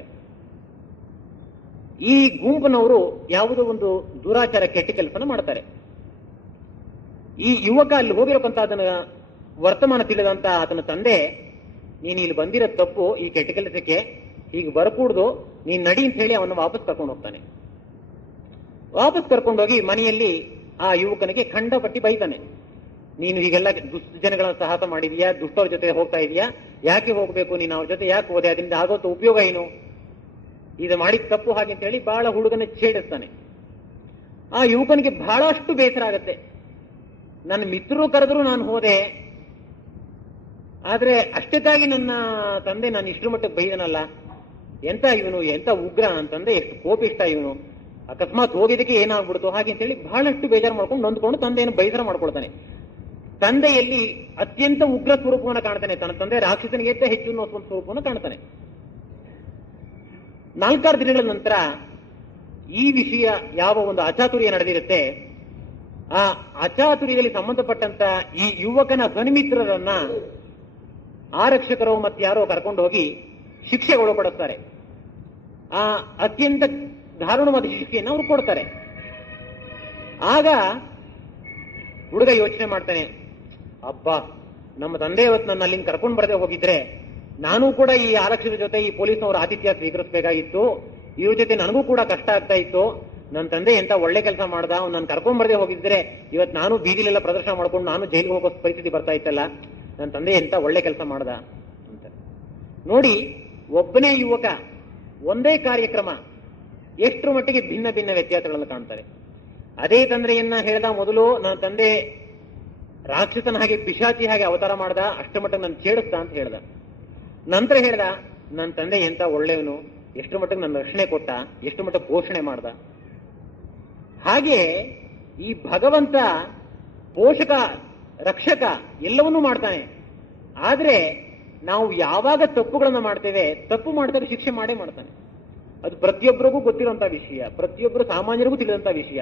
ಈ ಗುಂಪಿನವರು ಯಾವುದೋ ಒಂದು ದುರಾಚಾರ ಕೆಟ್ಟ ಕೆಲಸನ ಮಾಡ್ತಾರೆ. ಈ ಯುವಕ ಅಲ್ಲಿ ಹೋಗಿರಕ್ಕಂತ ಅದನ್ನ ವರ್ತಮಾನ ತಿಳಿದಂತ ಆತನ ತಂದೆ, ನೀನು ಇಲ್ಲಿ ಬಂದಿರೋ ತಪ್ಪು, ಈ ಕೆಟ್ಟ ಕೆಲಸಕ್ಕೆ ಹೀಗೆ ಬರಕೂಡ್ದು, ನೀನ್ ನಡಿ ಅಂತ ಹೇಳಿ ಅವನ್ನ ವಾಪಸ್ ಕರ್ಕೊಂಡು ಹೋಗ್ತಾನೆ. ವಾಪಸ್ ಕರ್ಕೊಂಡೋಗಿ ಮನೆಯಲ್ಲಿ ಆ ಯುವಕನಿಗೆ ಖಂಡಪಟ್ಟಿ ಬೈತಾನೆ. ನೀನು ಹೀಗೆಲ್ಲ ದುಷ್ಟ ಜನಗಳ ಸಾಹಸ ಮಾಡಿದ್ಯಾ, ದುಷ್ಟವ್ರ ಜೊತೆ ಹೋಗ್ತಾ ಇದೀಯಾ, ಯಾಕೆ ಹೋಗ್ಬೇಕು, ನೀನು ಅವ್ರ ಜೊತೆ ಯಾಕೆ ಹೋದೆ, ಅದರಿಂದ ಆಗೋಂತ ಉಪಯೋಗ ಏನು, ಇದು ಮಾಡಿದ ತಪ್ಪು ಹಾಗೆ ಅಂತ ಹೇಳಿ ಬಹಳ ಹುಡುಗನ ಛೇಡಿಸ್ತಾನೆ. ಆ ಯುವಕನಿಗೆ ಬಹಳಷ್ಟು ಬೇಸರ ಆಗತ್ತೆ. ನನ್ನ ಮಿತ್ರರು ಕರೆದ್ರು ನಾನು ಹೋದೆ, ಆದ್ರೆ ಅಷ್ಟಕ್ಕಾಗಿ ನನ್ನ ತಂದೆ ನಾನು ಇಷ್ಟರ ಮಟ್ಟಕ್ಕೆ ಬೈದನಲ್ಲ, ಎಂತ ಇವನು, ಎಂತ ಉಗ್ರ ಅಂತಂದೆ, ಎಷ್ಟು ಕೋಪಿಷ್ಟ ಇವನು, ಅಕಸ್ಮಾತ್ ಹೋಗಿದ್ದಕ್ಕೆ ಏನಾಗ್ಬಿಡ್ತು ಹಾಗೆ ಅಂತೇಳಿ ಬಹಳಷ್ಟು ಬೇಜಾರು ಮಾಡ್ಕೊಂಡು ನೊಂದ್ಕೊಂಡು ತಂದೆಯನ್ನು ಬೇಸರ ಮಾಡ್ಕೊಳ್ತಾನೆ. ತಂದೆಯಲ್ಲಿ ಅತ್ಯಂತ ಉಗ್ರ ಸ್ವರೂಪವನ್ನು ಕಾಣ್ತಾನೆ. ತನ್ನ ತಂದೆ ರಾಕ್ಷಸನಿಗಿಂತ ಹೆಚ್ಚು ಅನ್ನೋ ಸ್ವರೂಪವನ್ನು ಕಾಣ್ತಾನೆ. 4-6 ದಿನಗಳ ನಂತರ ಈ ವಿಷಯ ಯಾವ ಒಂದು ಅಚಾತುರ್ಯ ನಡೆದಿರುತ್ತೆ, ಆ ಅಚಾತುರ್ಯದಲ್ಲಿ ಸಂಬಂಧಪಟ್ಟಂತ ಈ ಯುವಕನ ಧ್ವನಿಮಿತ್ರರನ್ನ ಆರಕ್ಷಕರು ಮತ್ತಾರೋ ಕರ್ಕೊಂಡು ಹೋಗಿ ಶಿಕ್ಷೆಗೆ ಒಳಪಡುತ್ತಾರೆ. ಆ ಅತ್ಯಂತ ದಾರುಣವಾದ ಶಿಕ್ಷೆಯನ್ನು ಅವರು ಕೊಡ್ತಾರೆ. ಆಗ ಹುಡುಗ ಯೋಚನೆ ಮಾಡ್ತಾನೆ, ಅಬ್ಬಾ, ನಮ್ಮ ತಂದೆ ಇವತ್ತು ನನ್ನ ಅಲ್ಲಿಂದ ಕರ್ಕೊಂಡು ಬರದೆ ಹೋಗಿದ್ರೆ ನಾನು ಕೂಡ ಈ ಆರಕ್ಷಕರ ಜೊತೆ ಈ ಪೊಲೀಸ್ನವರ ಆತಿಥ್ಯ ಸ್ವೀಕರಿಸಬೇಕಾಗಿತ್ತು. ಇವ್ರ ಜೊತೆ ನನಗೂ ಕೂಡ ಕಷ್ಟ ಆಗ್ತಾ ಇತ್ತು. ನನ್ನ ತಂದೆ ಎಂತ ಒಳ್ಳೆ ಕೆಲಸ ಮಾಡ್ದ, ಅವ್ನು ನಾನು ಕರ್ಕೊಂಡ್ ಬರದೆ ಹೋಗಿದ್ರೆ ಇವತ್ತು ನಾನು ಬೀದಿಲೆಲ್ಲ ಪ್ರದರ್ಶನ ಮಾಡ್ಕೊಂಡು ನಾನು ಜೈಲಿಗೆ ಹೋಗೋ ಪರಿಸ್ಥಿತಿ ಬರ್ತಾ ಇತ್ತಲ್ಲ. ನನ್ನ ತಂದೆ ಎಂತ ಒಳ್ಳೆ ಕೆಲಸ ಮಾಡ್ದ ಅಂತ ನೋಡಿ. ಒಬ್ಬನೇ ಯುವಕ ಒಂದೇ ಕಾರ್ಯಕ್ರಮ ಎಷ್ಟರ ಮಟ್ಟಿಗೆ ಭಿನ್ನ ಭಿನ್ನ ವ್ಯತ್ಯಾಸಗಳನ್ನು ಕಾಣ್ತಾರೆ. ಅದೇ ತಂದೆಯನ್ನ ಹೇಳ್ದ, ಮೊದಲು ನನ್ನ ತಂದೆ ರಾಕ್ಷಸನ ಹಾಗೆ ಪಿಶಾಚಿ ಹಾಗೆ ಅವತಾರ ಮಾಡ್ದ, ಅಷ್ಟರ ಮಟ್ಟಿಗೆ ನಾನು ಛೇಡಿಸ್ದ ಅಂತ ಹೇಳ್ದ. ನಂತರ ಹೇಳ್ದ, ನನ್ನ ತಂದೆ ಎಂತ ಒಳ್ಳೆಯವನು, ಎಷ್ಟು ಮಟ್ಟಿಗೆ ನನ್ನ ರಕ್ಷಣೆ ಕೊಟ್ಟ, ಎಷ್ಟು ಮಟ್ಟಿಗೆ ಪೋಷಣೆ ಮಾಡ್ದ. ಹಾಗೆ ಈ ಭಗವಂತ ಪೋಷಕ, ರಕ್ಷಕ ಎಲ್ಲವನ್ನೂ ಮಾಡ್ತಾನೆ. ಆದ್ರೆ ನಾವು ಯಾವಾಗ ತಪ್ಪುಗಳನ್ನು ಮಾಡ್ತೇವೆ, ತಪ್ಪು ಮಾಡ್ತಾರೆ ಶಿಕ್ಷೆ ಮಾಡೇ ಮಾಡ್ತಾನೆ. ಅದು ಪ್ರತಿಯೊಬ್ಬರಿಗೂ ಗೊತ್ತಿರುವಂತ ವಿಷಯ, ಪ್ರತಿಯೊಬ್ಬರು ಸಾಮಾನ್ಯರಿಗೂ ತಿಳಿದಂತ ವಿಷಯ.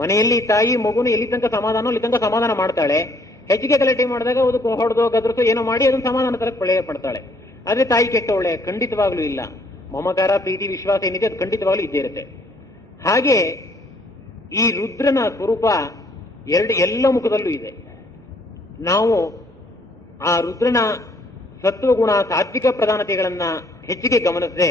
ಮನೆಯಲ್ಲಿ ತಾಯಿ ಮಗುನು ಎಲ್ಲಿ ತನಕ ಸಮಾಧಾನ ಅಲ್ಲಿ ತನಕ ಸಮಾಧಾನ ಮಾಡ್ತಾಳೆ. ಹೆಚ್ಚಿಗೆ ಗಲಾಟೆ ಮಾಡಿದಾಗ ಅದಕ್ಕೆ ಹೊಡೆದೋ ಗದ್ರಸೋ ಏನೋ ಮಾಡಿ ಅದನ್ನು ಸಮಾಧಾನ ತರ ಪ್ರಳಯ ಪಡ್ತಾಳೆ. ಆದ್ರೆ ತಾಯಿ ಕೆಟ್ಟವಳೆ ಖಂಡಿತವಾಗ್ಲೂ ಇಲ್ಲ. ಮಮಕಾರ, ಪ್ರೀತಿ, ವಿಶ್ವಾಸ ಏನಿದೆ ಅದು ಖಂಡಿತವಾಗ್ಲೂ ಇದ್ದೇ ಇರುತ್ತೆ. ಹಾಗೆ ಈ ರುದ್ರನ ಸ್ವರೂಪ ಎಲ್ಲ ಮುಖದಲ್ಲೂ ಇದೆ. ನಾವು ಆ ರುದ್ರನ ಸತ್ವಗುಣ, ಸಾತ್ವಿಕ ಪ್ರಧಾನತೆಗಳನ್ನ ಹೆಚ್ಚಿಗೆ ಗಮನಿಸದೆ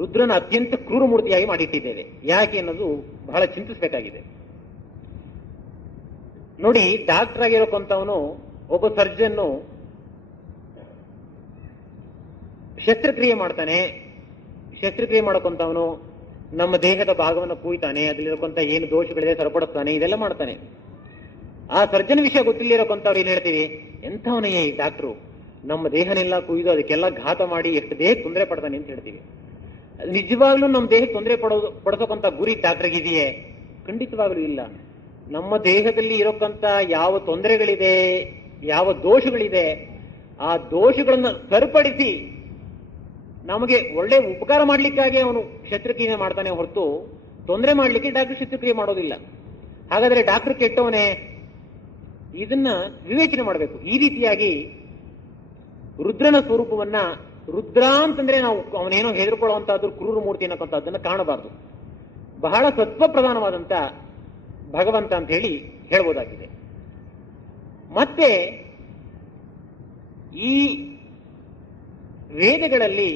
ರುದ್ರನ ಅತ್ಯಂತ ಕ್ರೂರ ಮೂರ್ತಿಯಾಗಿ ಮಾಡಿಟ್ಟಿದ್ದೇವೆ. ಯಾಕೆ ಅನ್ನೋದು ಬಹಳ ಚಿಂತಿಸಬೇಕಾಗಿದೆ. ನೋಡಿ, ಡಾಕ್ಟರ್ ಆಗಿರೋಕೊಂತವನು, ಒಬ್ಬ ಸರ್ಜನ್ನು ಶಸ್ತ್ರಕ್ರಿಯೆ ಮಾಡ್ತಾನೆ. ಶಸ್ತ್ರಕ್ರಿಯೆ ಮಾಡೋಕೊಂತವನು ನಮ್ಮ ದೇಹದ ಭಾಗವನ್ನು ಕೂಯ್ತಾನೆ, ಅದ್ರಲ್ಲಿರೋಕೊಂತ ಏನು ದೋಷಗಳಿದೆ ಸರಿಪಡಿಸ್ತಾನೆ, ಇದೆಲ್ಲ ಮಾಡ್ತಾನೆ. ಆ ಸರ್ಜನ್ ವಿಷಯ ಗೊತ್ತಿಲ್ಲಿರೋಕೊಂತವ್ರು ಏನ್ ಹೇಳ್ತೀವಿ, ಎಂಥವನಯ್ಯ ಈ ಡಾಕ್ಟ್ರು, ನಮ್ಮ ದೇಹನೆಲ್ಲ ಕುಯ್ದು ಅದಕ್ಕೆಲ್ಲ ಘಾತ ಮಾಡಿ ಎಷ್ಟು ದೇಹಕ್ಕೆ ತೊಂದರೆ ಪಡ್ತಾನೆ ಅಂತ ಹೇಳ್ತೀವಿ. ನಿಜವಾಗ್ಲೂ ನಮ್ಮ ದೇಹಕ್ಕೆ ತೊಂದರೆ ಪಡಿಸೋಕಂತ ಗುರಿ ಡಾಕ್ಟರ್ಗಿದೆಯೇ? ಖಂಡಿತವಾಗ್ಲೂ ಇಲ್ಲ. ನಮ್ಮ ದೇಹದಲ್ಲಿ ಇರೋಕ್ಕಂತ ಯಾವ ತೊಂದರೆಗಳಿದೆ, ಯಾವ ದೋಷಗಳಿದೆ, ಆ ದೋಷಗಳನ್ನ ಸರಿಪಡಿಸಿ ನಮಗೆ ಒಳ್ಳೆ ಉಪಕಾರ ಮಾಡ್ಲಿಕ್ಕಾಗಿ ಅವನು ಶಸ್ತ್ರಕ್ರಿಯೆ ಮಾಡ್ತಾನೆ ಹೊರತು ತೊಂದರೆ ಮಾಡ್ಲಿಕ್ಕೆ ಡಾಕ್ಟರ್ ಶಸ್ತ್ರಕ್ರಿಯೆ ಮಾಡೋದಿಲ್ಲ. ಹಾಗಾದ್ರೆ ಡಾಕ್ಟರ್ ಕೆಟ್ಟವನೇ? ಇದನ್ನ ವಿವೇಚನೆ ಮಾಡಬೇಕು. ಈ ರೀತಿಯಾಗಿ ರುದ್ರನ ಸ್ವರೂಪವನ್ನ, ರುದ್ರ ಅಂತಂದ್ರೆ ನಾವು ಅವನೇನೋ ಹೆದರ್ಕೊಳ್ಳುವಂತಹದ್ದು ಕ್ರೂರ ಮೂರ್ತಿ ಅನ್ನೋಕ್ಕಂಥದ್ದನ್ನ ಕಾಣಬಾರ್ದು. ಬಹಳ ಸತ್ವ ಪ್ರಧಾನವಾದಂತ ಭಗವಂತ ಅಂತ ಹೇಳಿ ಹೇಳ್ಬೋದಾಗಿದೆ. ಮತ್ತೆ ಈ ವೇದಗಳಲ್ಲಿ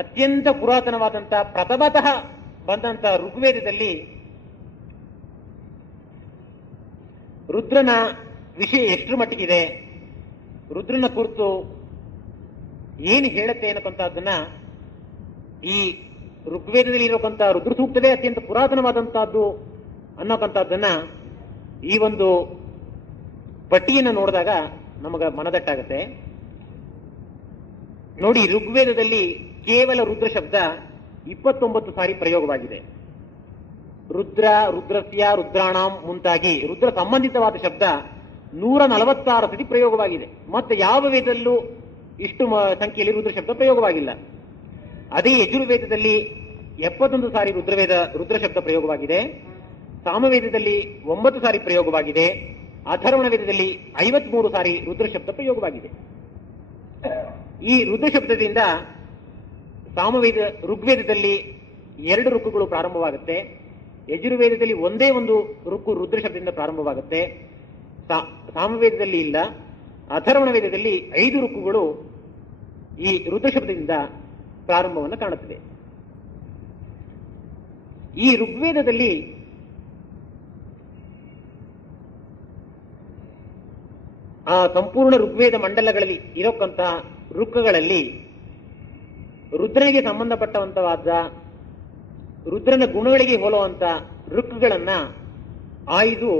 ಅತ್ಯಂತ ಪುರಾತನವಾದಂತ ಪ್ರಥಮತಃ ಬಂದಂತ ಋಗ್ವೇದದಲ್ಲಿ ರುದ್ರನ ವಿಷಯ ಎಷ್ಟರ ಮಟ್ಟಿಗಿದೆ, ರುದ್ರನ ಕುರಿತು ಏನು ಹೇಳುತ್ತೆ ಅನ್ನೋಕ್ಕಂಥದ್ದನ್ನ ಈ ಋಗ್ವೇದದಲ್ಲಿ ಇರೋಕ್ಕಂಥ ರುದ್ರ ಸೂಕ್ತವೇ ಅತ್ಯಂತ ಪುರಾತನವಾದಂತಹದ್ದು ಅನ್ನೋಕ್ಕಂಥದ್ದನ್ನ ಈ ಒಂದು ಪಟ್ಟಿಯನ್ನು ನೋಡಿದಾಗ ನಮಗ ಮನದಟ್ಟಾಗುತ್ತೆ. ನೋಡಿ, ಋಗ್ವೇದದಲ್ಲಿ ಕೇವಲ ರುದ್ರ ಶಬ್ದ 29 ಸಾರಿ ಪ್ರಯೋಗವಾಗಿದೆ. ರುದ್ರ, ರುದ್ರಸ್ಯ, ರುದ್ರಾಣಾಂ ಮುಂತಾಗಿ ರುದ್ರ ಸಂಬಂಧಿತವಾದ ಶಬ್ದ 146 ಸತಿ ಪ್ರಯೋಗವಾಗಿದೆ. ಮತ್ತೆ ಯಾವ ವೇದದಲ್ಲೂ ಇಷ್ಟು ಸಂಖ್ಯೆಯಲ್ಲಿ ರುದ್ರ ಶಬ್ದ ಪ್ರಯೋಗವಾಗಿಲ್ಲ. ಅದೇ ಯಜುರ್ವೇದದಲ್ಲಿ 71 ಸಾರಿ ರುದ್ರ ಶಬ್ದ ಪ್ರಯೋಗವಾಗಿದೆ. ಸಾಮವೇದದಲ್ಲಿ 9 ಸಾರಿ ಪ್ರಯೋಗವಾಗಿದೆ. ಅಥರ್ವಣ ವೇದದಲ್ಲಿ 53 ಸಾರಿ ರುದ್ರ ಶಬ್ದ ಪ್ರಯೋಗವಾಗಿದೆ. ಈ ರುದ್ರ ಶಬ್ದದಿಂದ ಋಗ್ವೇದದಲ್ಲಿ 2 ಋಕ್ಕುಗಳು ಪ್ರಾರಂಭವಾಗುತ್ತೆ. ಯಜುರ್ವೇದದಲ್ಲಿ ಒಂದೇ ಒಂದು ಋಕ್ಕು ರುದ್ರ ಶಬ್ದದಿಂದ ಪ್ರಾರಂಭವಾಗುತ್ತೆ. ಸಾಮವೇದದಲ್ಲಿ ಇಲ್ಲ. ಅಥರ್ವಣ ವೇದದಲ್ಲಿ 5 ಋಕ್ಕುಗಳು ಈ ರುದ್ರ ಶಬ್ದದಿಂದ ಪ್ರಾರಂಭವನ್ನು ಕಾಣುತ್ತದೆ. ಈ ಋಗ್ವೇದದಲ್ಲಿ ಆ ಸಂಪೂರ್ಣ ಋಗ್ವೇದ ಮಂಡಲಗಳಲ್ಲಿ ಇರೋಕ್ಕಂತಹ ಋಕ್ಕಗಳಲ್ಲಿ ರುದ್ರನಿಗೆ ಸಂಬಂಧಪಟ್ಟವಂತವಾದ ರುದ್ರನ ಗುಣಗಳಿಗೆ ಹೋಲುವಂತ ಋಕ್ಕುಗಳನ್ನ ಆಯ್ದು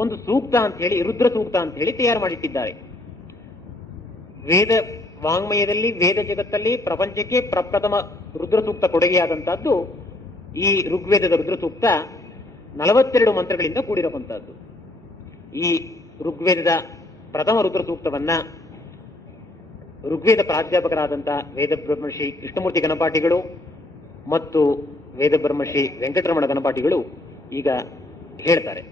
ಒಂದು ಸೂಕ್ತ ಅಂತ ಹೇಳಿ, ರುದ್ರ ಸೂಕ್ತ ಅಂತ ಹೇಳಿ ತಯಾರು ಮಾಡಿಟ್ಟಿದ್ದಾರೆ. ವೇದ ವಾಂಗ್ಮಯದಲ್ಲಿ, ವೇದ ಜಗತ್ತಲ್ಲಿ ಪ್ರಪಂಚಕ್ಕೆ ಪ್ರಪ್ರಥಮ ರುದ್ರ ಸೂಕ್ತ ಕೊಡುಗೆಯಾದಂತಹದ್ದು ಈ ಋಗ್ವೇದದ ರುದ್ರ ಸೂಕ್ತ 42 ಮಂತ್ರಗಳಿಂದ ಕೂಡಿರುವಂತಹದ್ದು. ಈ ಋಗ್ವೇದದ ಪ್ರಥಮ ರುದ್ರ ಸೂಕ್ತವನ್ನ ಋಗ್ವೇದ ಪ್ರಾಧ್ಯಾಪಕರಾದಂಥ ವೇದ ಬ್ರಹ್ಮರ್ಷಿ ಕೃಷ್ಣಮೂರ್ತಿ ಗಣಪಾಟಿಗಳು ಮತ್ತು ವೇದ ಬ್ರಹ್ಮರ್ಷಿ ವೆಂಕಟರಮಣ ಗಣಪಾಟಿಗಳು ಈಗ ಹೇಳ್ತಾರೆ.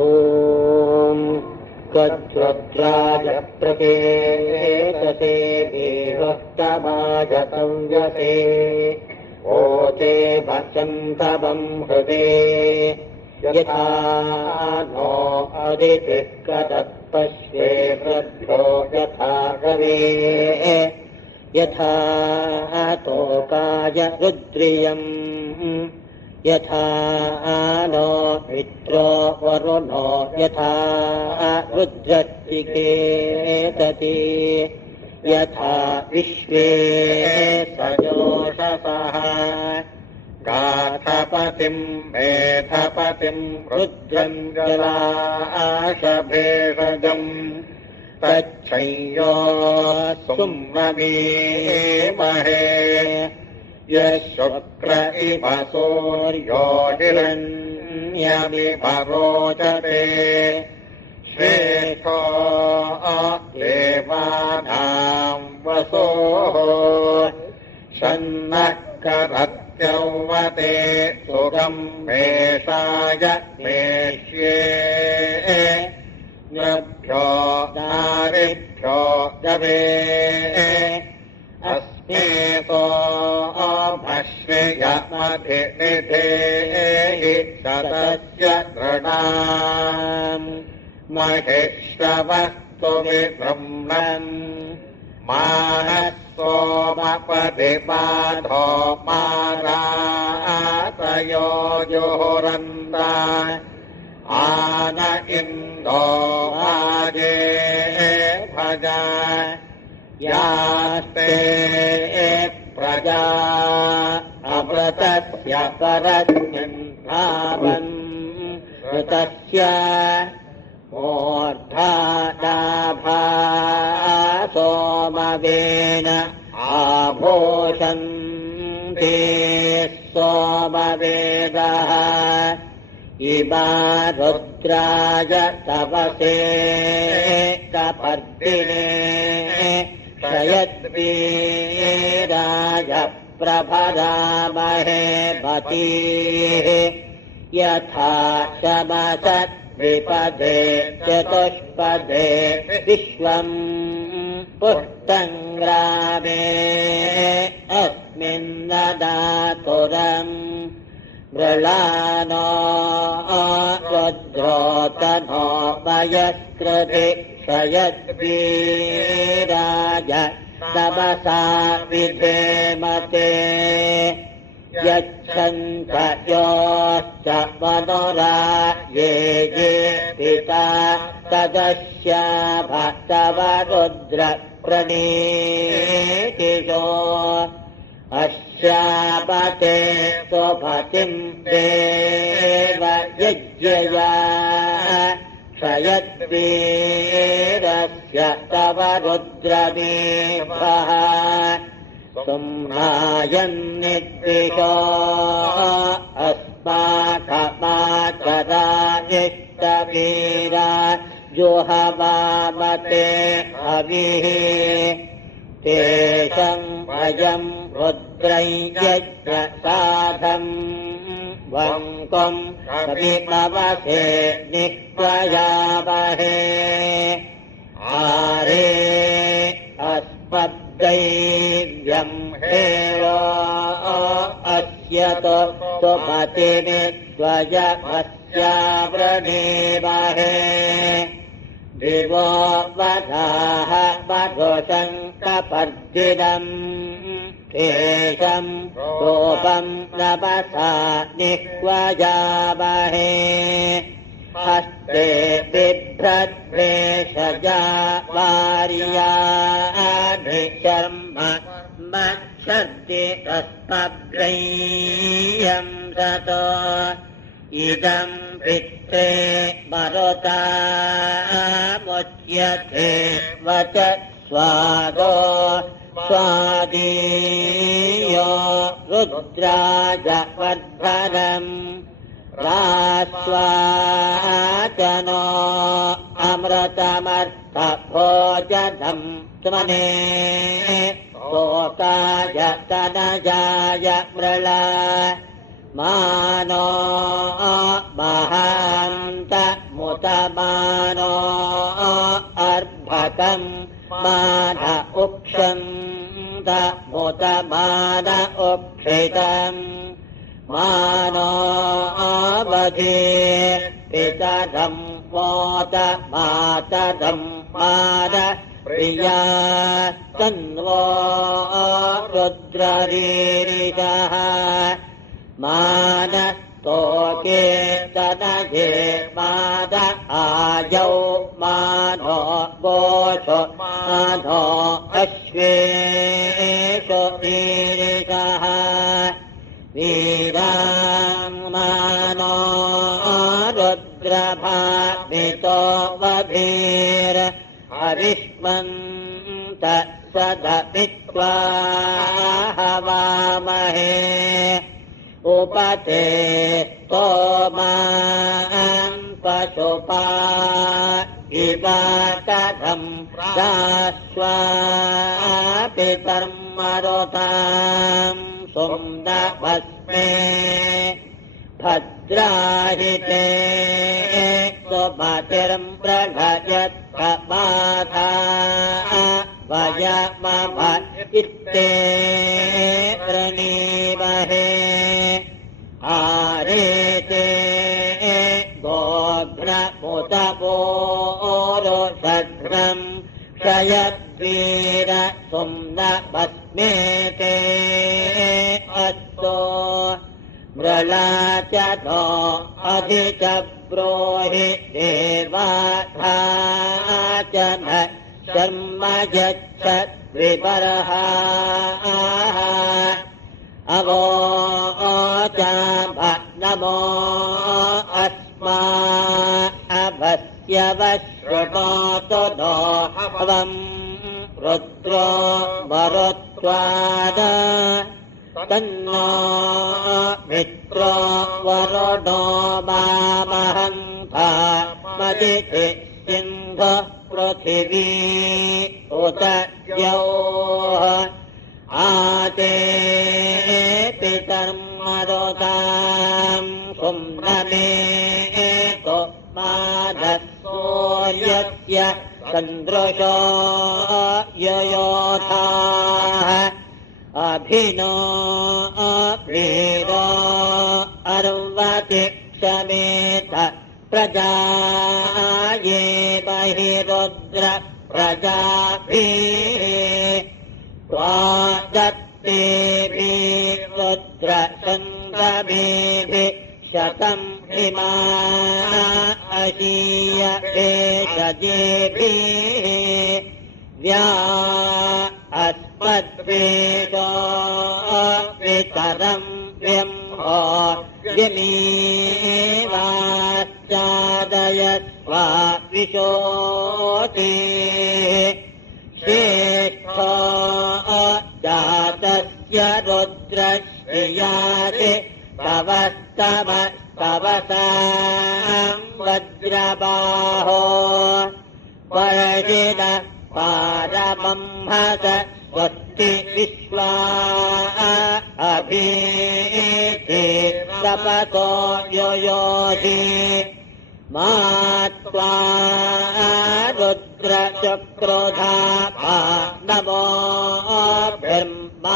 ಓಂ ಕಚ್ಛ್ರಾಯ ಪ್ರಕೇತಸೇ ದೇವಸ್ತಮಾಜ ಸಂಯಸೇ ಓಚೇ ಭಕ್ಷಂತವಂ ಹೃದೇ ಯಥಾ ನೋ ಅದಿತಿ ಕದತ್ಪಶ್ಯೇ ವೃದ್ಧೋ ಯಥಾ ಕವೇ ಯಥಾ ತೋಕಾಯ ರುದ್ರಿಯಂ ಯಥಾ नो मित्रो वरुणो यथा रुद्रचिकेतति यथा विश्वे सजोषसः गाथपतिम् मेधपतिम् रुद्रम् जलाशभेषजम् तच्छंयो सुम्नमीमहे शुक्र इव सूर्यो हिरण्यमिव रोचते श्रेष्ठो देवानां वसोः शन्नः करत्यौवते सुखं मेषाय मेष्ये नभ्यो नारिभ्यो गवे अस्मेतो भश्रियमधिनिधेहि शतस्य दृढाम् महेश्वस्तु विब्रह्मन् मानः सोमपदिबाधो मारातयो जोरन्ता आन इन्दो वाजे भजा यास्ते प्रजा अमृतस्य परस्मिन् भावन् ऋतस्य मूर्धादाभा सोमवेन आभूषन्ते सोमवेदः इमा रुद्राय तपसे कपर्दिने क्षयद्वीराय प्रभरामहे मतीः यथा शमसद्विपदे चतुष्पदे विश्वम् पुष्टङ्ग्रामे अस्मिन्नदातुरम् मृळानो रुद्रोतनो वयस्कृति क्षयद्वीराय तपसा विधेमते यच्छन्त योश्च मनुरा ये ये पिता तदस्याभ तव रुद्र प्रणीतिशो अस्यापते स्वपतिम् देव यज्ञया क्षयद्वीरस्य तव रुद्रमेभः सुम्नायन्निद्विषो अस्माकमाचरानिष्टवीरा जुहवामते हविः तेषं वयम् रुद्रयज्ञसाधम् वङ्कम् कविमवसे निःप्रयामहे आरे अस्मद्दैव्यम् हेरो अस्यतो सुमतिमिद्वयमस्यावृणीमहे दिवो वधाः मधुशङ्कपर्दिनम् केशम् रूपम् नमसा निह्वयामहे हस्ते बिभ्रद्वेष प्रजावार्याभिशर्म मच्छर्ति तस्मग्रह्यं ततो इदं पित्रे मरुतामुच्यते वच स्वादो स्वादीयो रुद्राज वर्धनम् रास्वाचनो अमृतमर्थभोजनम् त्वने शोकाय तनजाय मृळा मानो महान्त मुतमानो अर्भकम् मान उक्षन्त मुतमान उक्षितम् मानो बधे पितरम् मोत मातरम् मान प्रिया तन्वो रुद्ररीरिषः मान तोके तनये माद आजौ मानो गोषो मानो अश्वेषु रीरिषः वीराङ्मानो रुद्रभामितो वधीर हरिष्मन्त सदपित्वा हवामहे उपते स्तोमान् पशुपा इवातधम् दाश्वापितर्मरुताम् सुम्नभस्मे भद्राहिते सुमतिर्म्प्रलयत्कमाधा वयमभत्ते प्रणीमहे आरेते गोघ्नमुतपोरुषघ्नम् क्षयद्वीर सुम्नभस्मेते अस्तो मृळा च नो अधि च ब्रोहि देवाधा च न शर्म यच्छत् विपर्हा अवोचा नमो अस्मा अभस्य वश्रुणोतु नो हवम् रुद्रो मरुत्वाद तन्नो मित्रो वरुणो मामहन्ता मदिति सिन्ध पृथिवी उत द्यौः आते पितर्मरुताम् सुम्नमेतो माधसूर्यस्य सन्दृशो ययोधाः अभिनो वीरो अर्वति क्षमेत प्रजाये बहिरुद्र प्रजाभिः त्वादत्तेभिः रुद्र सङ्गमेभिः शतम् इमा अशीय भेषजेभिः व्या अस्मद्वेषो वितरम् व्यम्हो व्यमीवाश्चादयस्वा विशोति श्रेष्ठो जातस्य रुद्रश्रियाति तवस्तवसाम् वज्रबाहो वर्षिण पारमंहस स्वस्ति विश्वा अभीति तपतो योयोधि मा त्वा रुद्रचक्रोधा नमो ब्रह्मादुष्टोति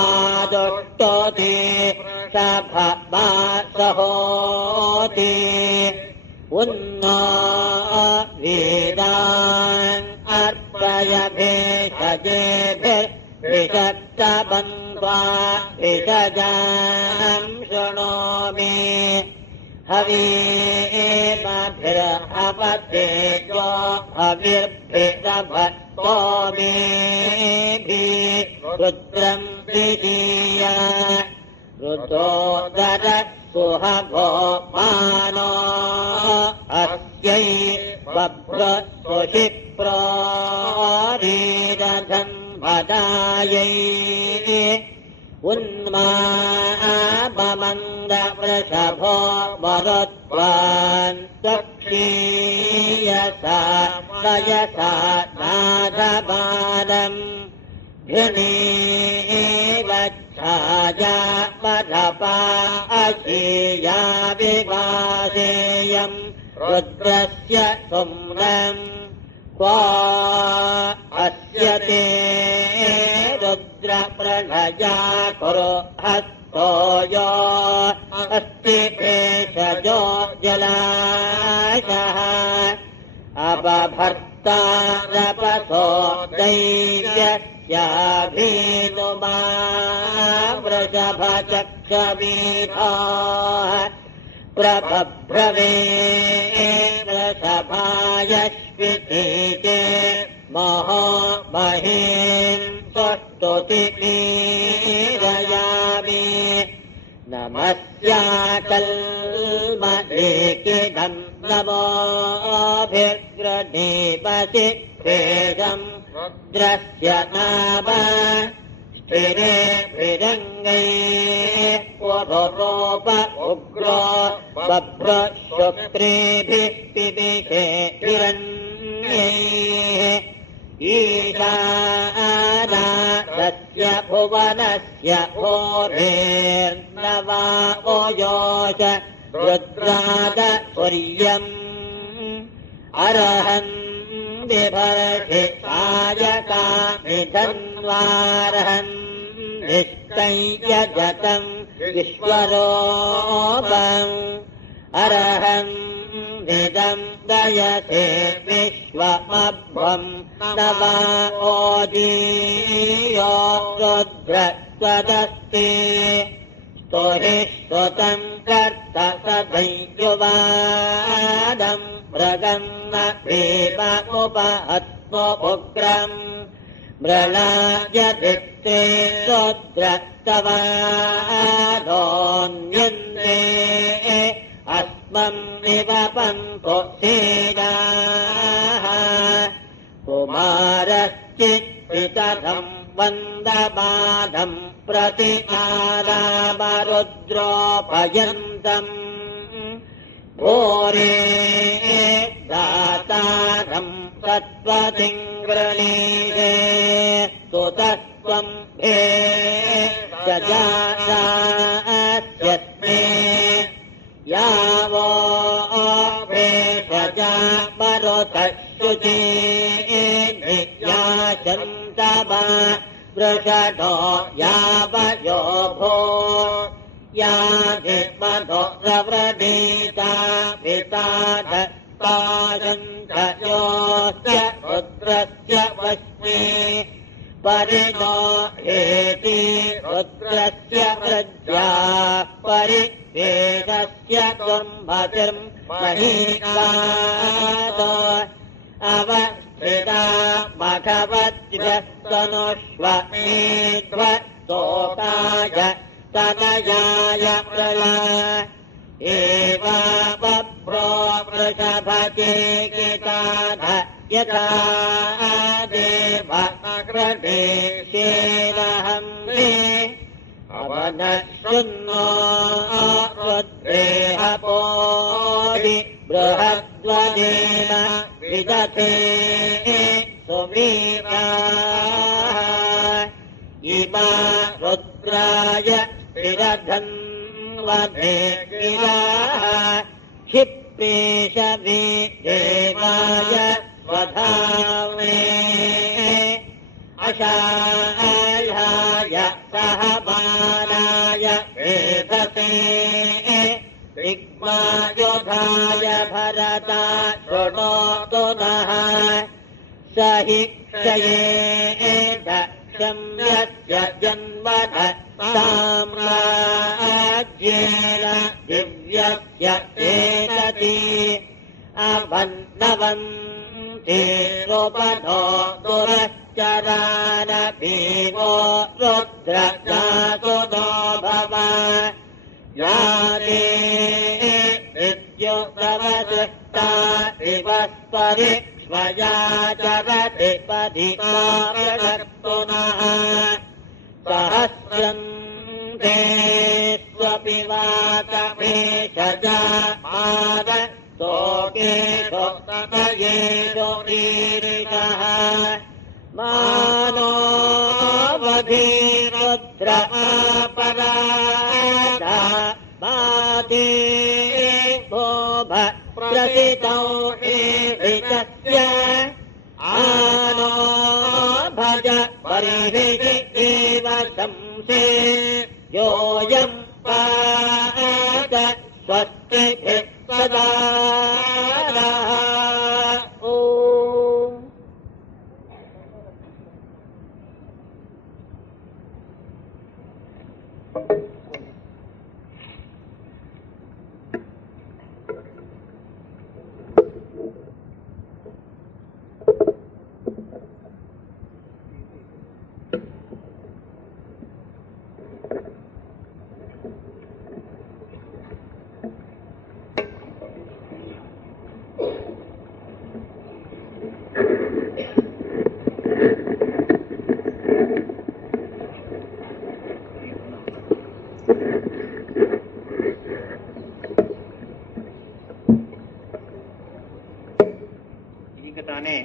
सभमा सहोति उन्नो वेदान् अर्पय भेषजेभिर्विषक्तबन्ध्वा विषजां शृणोमि हवीमा अपतेजो हविर्भिरभक्तो मेभिः रुद्रम् द्वितीय रुद्रोदर सुहभो मानो अस्यै बभ्रस्वशिप्रोरीरधन् भदायै उन्माममन्दवृषभो मरुत्वान् त्वक्षीयसा तयसा नाथबालम् घृणीवच्छाया पदपा अशीया विवासेयम् रुद्रस्य सुम्रम् क्वा अस्य ते रुद्रप्रणया कुरु हस्तो यो अस्ति भेषजो जलाशः अपभर्तारपसो दैव्यस्याभीनुमा वृषभचक्षवीथाः प्रबभ्रवे वृषभायश्वितीके महो महीम् स्वस्तुतिमीरयामि नमस्याकल्मलेकिदम् नमोभिर्गृणीपसि भेषम् रुद्रस्य नाम स्थिरे भिरङ्गैः पुरोप उग्रो बभ्रशुक्रेभिः पिबिषे हिरण्यैः ईशानादस्य भुवनस्य भोरेर्नवा ओयोष रुद्राद सूर्यम् अरहन् बिभर्षि सायकामिधन्वारहन् निष्कञ्यजतम् विश्वरूपम् अरहन् निदम् दयसे विश्वमभ्वम् नवा ओजीयो रुद्र त्वदस्ति स्तोहि स्तुतम् कर्त सदैयुवादम् मृगम् न भीममुपहत्वोग्रम् मृणायदित्रे रुद्रस्तवादोऽन्यन्ते अस्मम् निवपन्तो सेनाः कुमारश्चित्पितरम् वन्दबाधम् प्रतिनादामरुद्रोपयन्तम् भोरे दातारम् सत्त्वतिङ्गृणीरे सुतस्त्वम् भेषजास्यस्मे यावो भेषजा मरुतः शुचीर्याचन्तवा वृषणो यावयो भो याधिमधो रव्रणीता विताधत्तायन्तयोस्य रुद्रस्य वश्मे परिणो हेति रुद्रस्य वृद्ध्या परिवेदस्य त्वम्भतिर्महीकातो अवस्थिता मघवज्रस्तनुष्वमेध्वस्तोकाय तनयाय प्रला एवा बभ्रो वृषभचेकिताध यथा देवकृणेशेनहम्ने अवनशृण्णो रुद्रेहपोदि बृहद्वदेन विदथे सुवीराः इमा रुद्राय स्थिरधन्वने गिराः क्षिप्रेशवे देवाय स्वधाम्ने अशालाय सहमानाय वेदसे ऋग्मायोधाय भरता शृणोतु नः स हि क्षयेद क्षम्यस्य जन्मन साम्राज्येन दिव्यस्य एतति अवन्नवन्ति रूपधो दुरश्चरानपीवो रुद्रजासुनो भव याते विद्युतवसृष्टा दिवस्परि स्वया चरति पधिमारक्तुनः सहस्रन्ते स्वपि वातमेषजा माद तोकेषु ततयेषु रीरिषः मानो वधीरुद्रमापराधा माते भोभ प्रसितौ ईरितस्य आनो भज परिभिः एव शंसे योऽयं पाद स्वस्तिभिः सदा नः। ॐ ಈಗ ತಾನೇ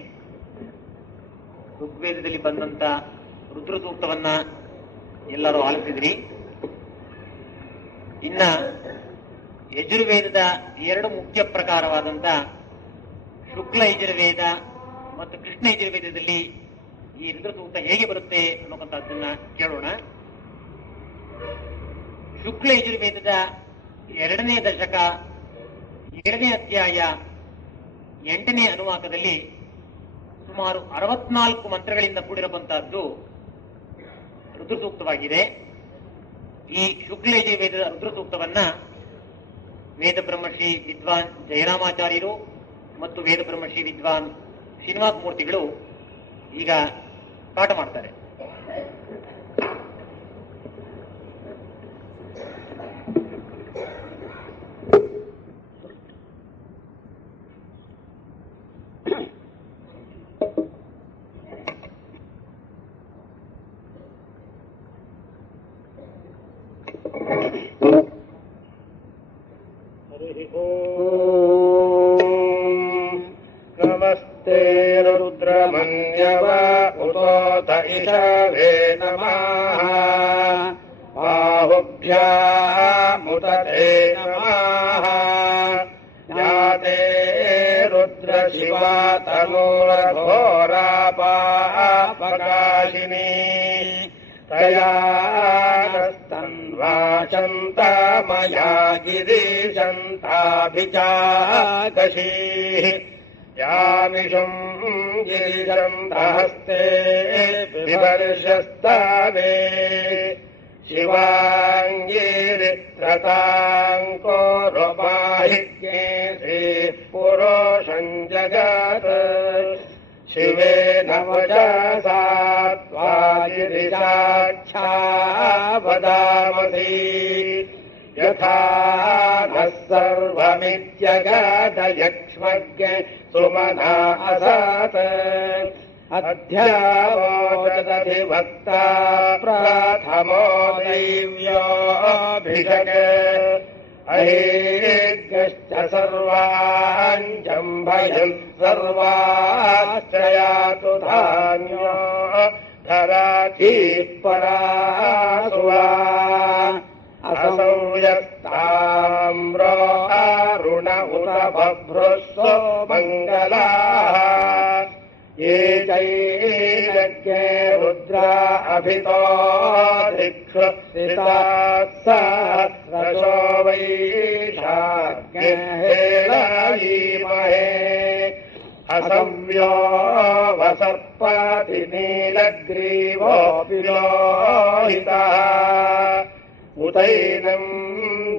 ಋಗ್ವೇದದಲ್ಲಿ ಬಂದಂತ ರುದ್ರ ಸೂಕ್ತವನ್ನ ಎಲ್ಲರೂ ಆಲಿಸಿದ್ರಿ. ಇನ್ನ ಯಜುರ್ವೇದದ ಎರಡು ಮುಖ್ಯ ಪ್ರಕಾರವಾದಂತ ಶುಕ್ಲ ಯಜುರ್ವೇದ ಮತ್ತು ಕೃಷ್ಣ ಯಜುರ್ವೇದದಲ್ಲಿ ಈ ರುದ್ರ ಸೂಕ್ತ ಹೇಗೆ ಬರುತ್ತೆ ಅನ್ನೋಂಥದ್ದನ್ನ ಕೇಳೋಣ. ಶುಕ್ಲ ಯಜುರ್ವೇದದ 2ನೇ ದಶಕ 7ನೇ ಅಧ್ಯಾಯ 8ನೇ ಅನುವಾಕದಲ್ಲಿ ಸುಮಾರು 64 ಮಂತ್ರಗಳಿಂದ ಕೂಡಿರುವಂತಹದ್ದು ರುದ್ರ ಸೂಕ್ತವಾಗಿದೆ. ಈ ಶುಕ್ಲ ಯಜುರ್ವೇದದ ರುದ್ರ ಸೂಕ್ತವನ್ನ ವೇದ ಬ್ರಹ್ಮಶ್ರೀ ವಿದ್ವಾನ್ ಜಯರಾಮಾಚಾರ್ಯರು ಮತ್ತು ವೇದ ಬ್ರಹ್ಮಶ್ರೀ ವಿದ್ವಾನ್ ಶ್ರೀನಿವಾಸ ಮೂರ್ತಿಗಳು ಈಗ ಪಾಠ ಮಾಡ್ತಾರೆ. नमस्ते रुद्रमन्यव उतोत इषवे नमः बाहुभ्यामुदते नमः याते रुद्रशिवा तनूरघोरापापकाशिनी तया नस्तन्वाचन्तमया गिरीशन्ताभिचाकशीः यामिषुम् गिरिशन्तहस्ते विवर्षस्तवे शिवाङ्गिरित्रताङ्को रुपाहिज्ञे पुरोषम् जगत् शिवेन वचसा त्वा गिरिशाक्षा वदामसि यथा नः सर्वमित्यगदयक्ष्मज्ञ सुमना असत् अध्यावोचदधिवक्ता प्रथमो दैव्योऽभिषक् अहेगश्च सर्वाञ्जम्भयन् सर्वाश्रयातु धान्यो धरातीः परासुवा असंयस्ताम्रो अरुण उत बभ्रुस्व मङ्गलाः ये चैरज्ञे रुद्रा अभितो दिक्षु सहस्रशो वैशाख्ये हेलायीमहे असंव्यो वसर्पाति नीलग्रीवोऽपि लोहितः उतैनम्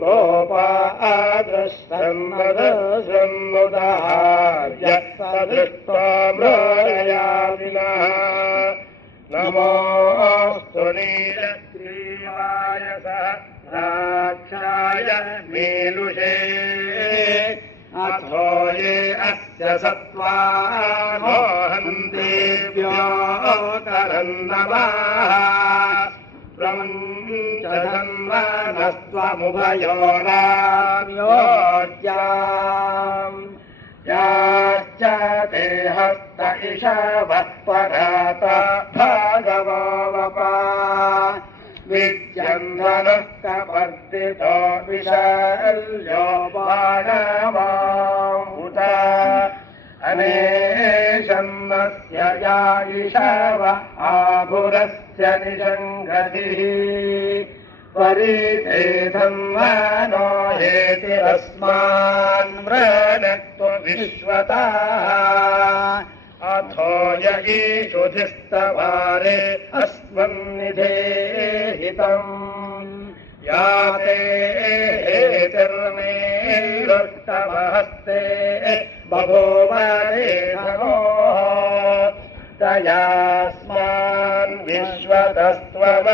गोपा दृष्टन्नदृशन्नुतः दृष्ट्वा मृळयामिनः नमोऽस्तु नीलग्रीवाय सहस्राक्षाय मीलुषे अथो ये अस्य सत्त्वानो हन्तेभ्यो करन्नमः प्रमुञ्चन्वनस्त्वमुभयोराम्योज्याम् याश्च ते हस्त इषवः पराता भागवो वपा विद्यन्धनः कपर्दितो विशल्यो बाणवामुत अनेशन्नस्य या इषव आभुरस्य निषङ्गतिः परितेधन्वनो हेतिरस्मान् व्रणक्तो विश्वतः अथो य ईशुधिस्तवारे अस्मन्निधेहितम् याते हेतिर्मेलुष्टवहस्ते बभूवरेधनोः तयास्मान् विश्वतस्त्वम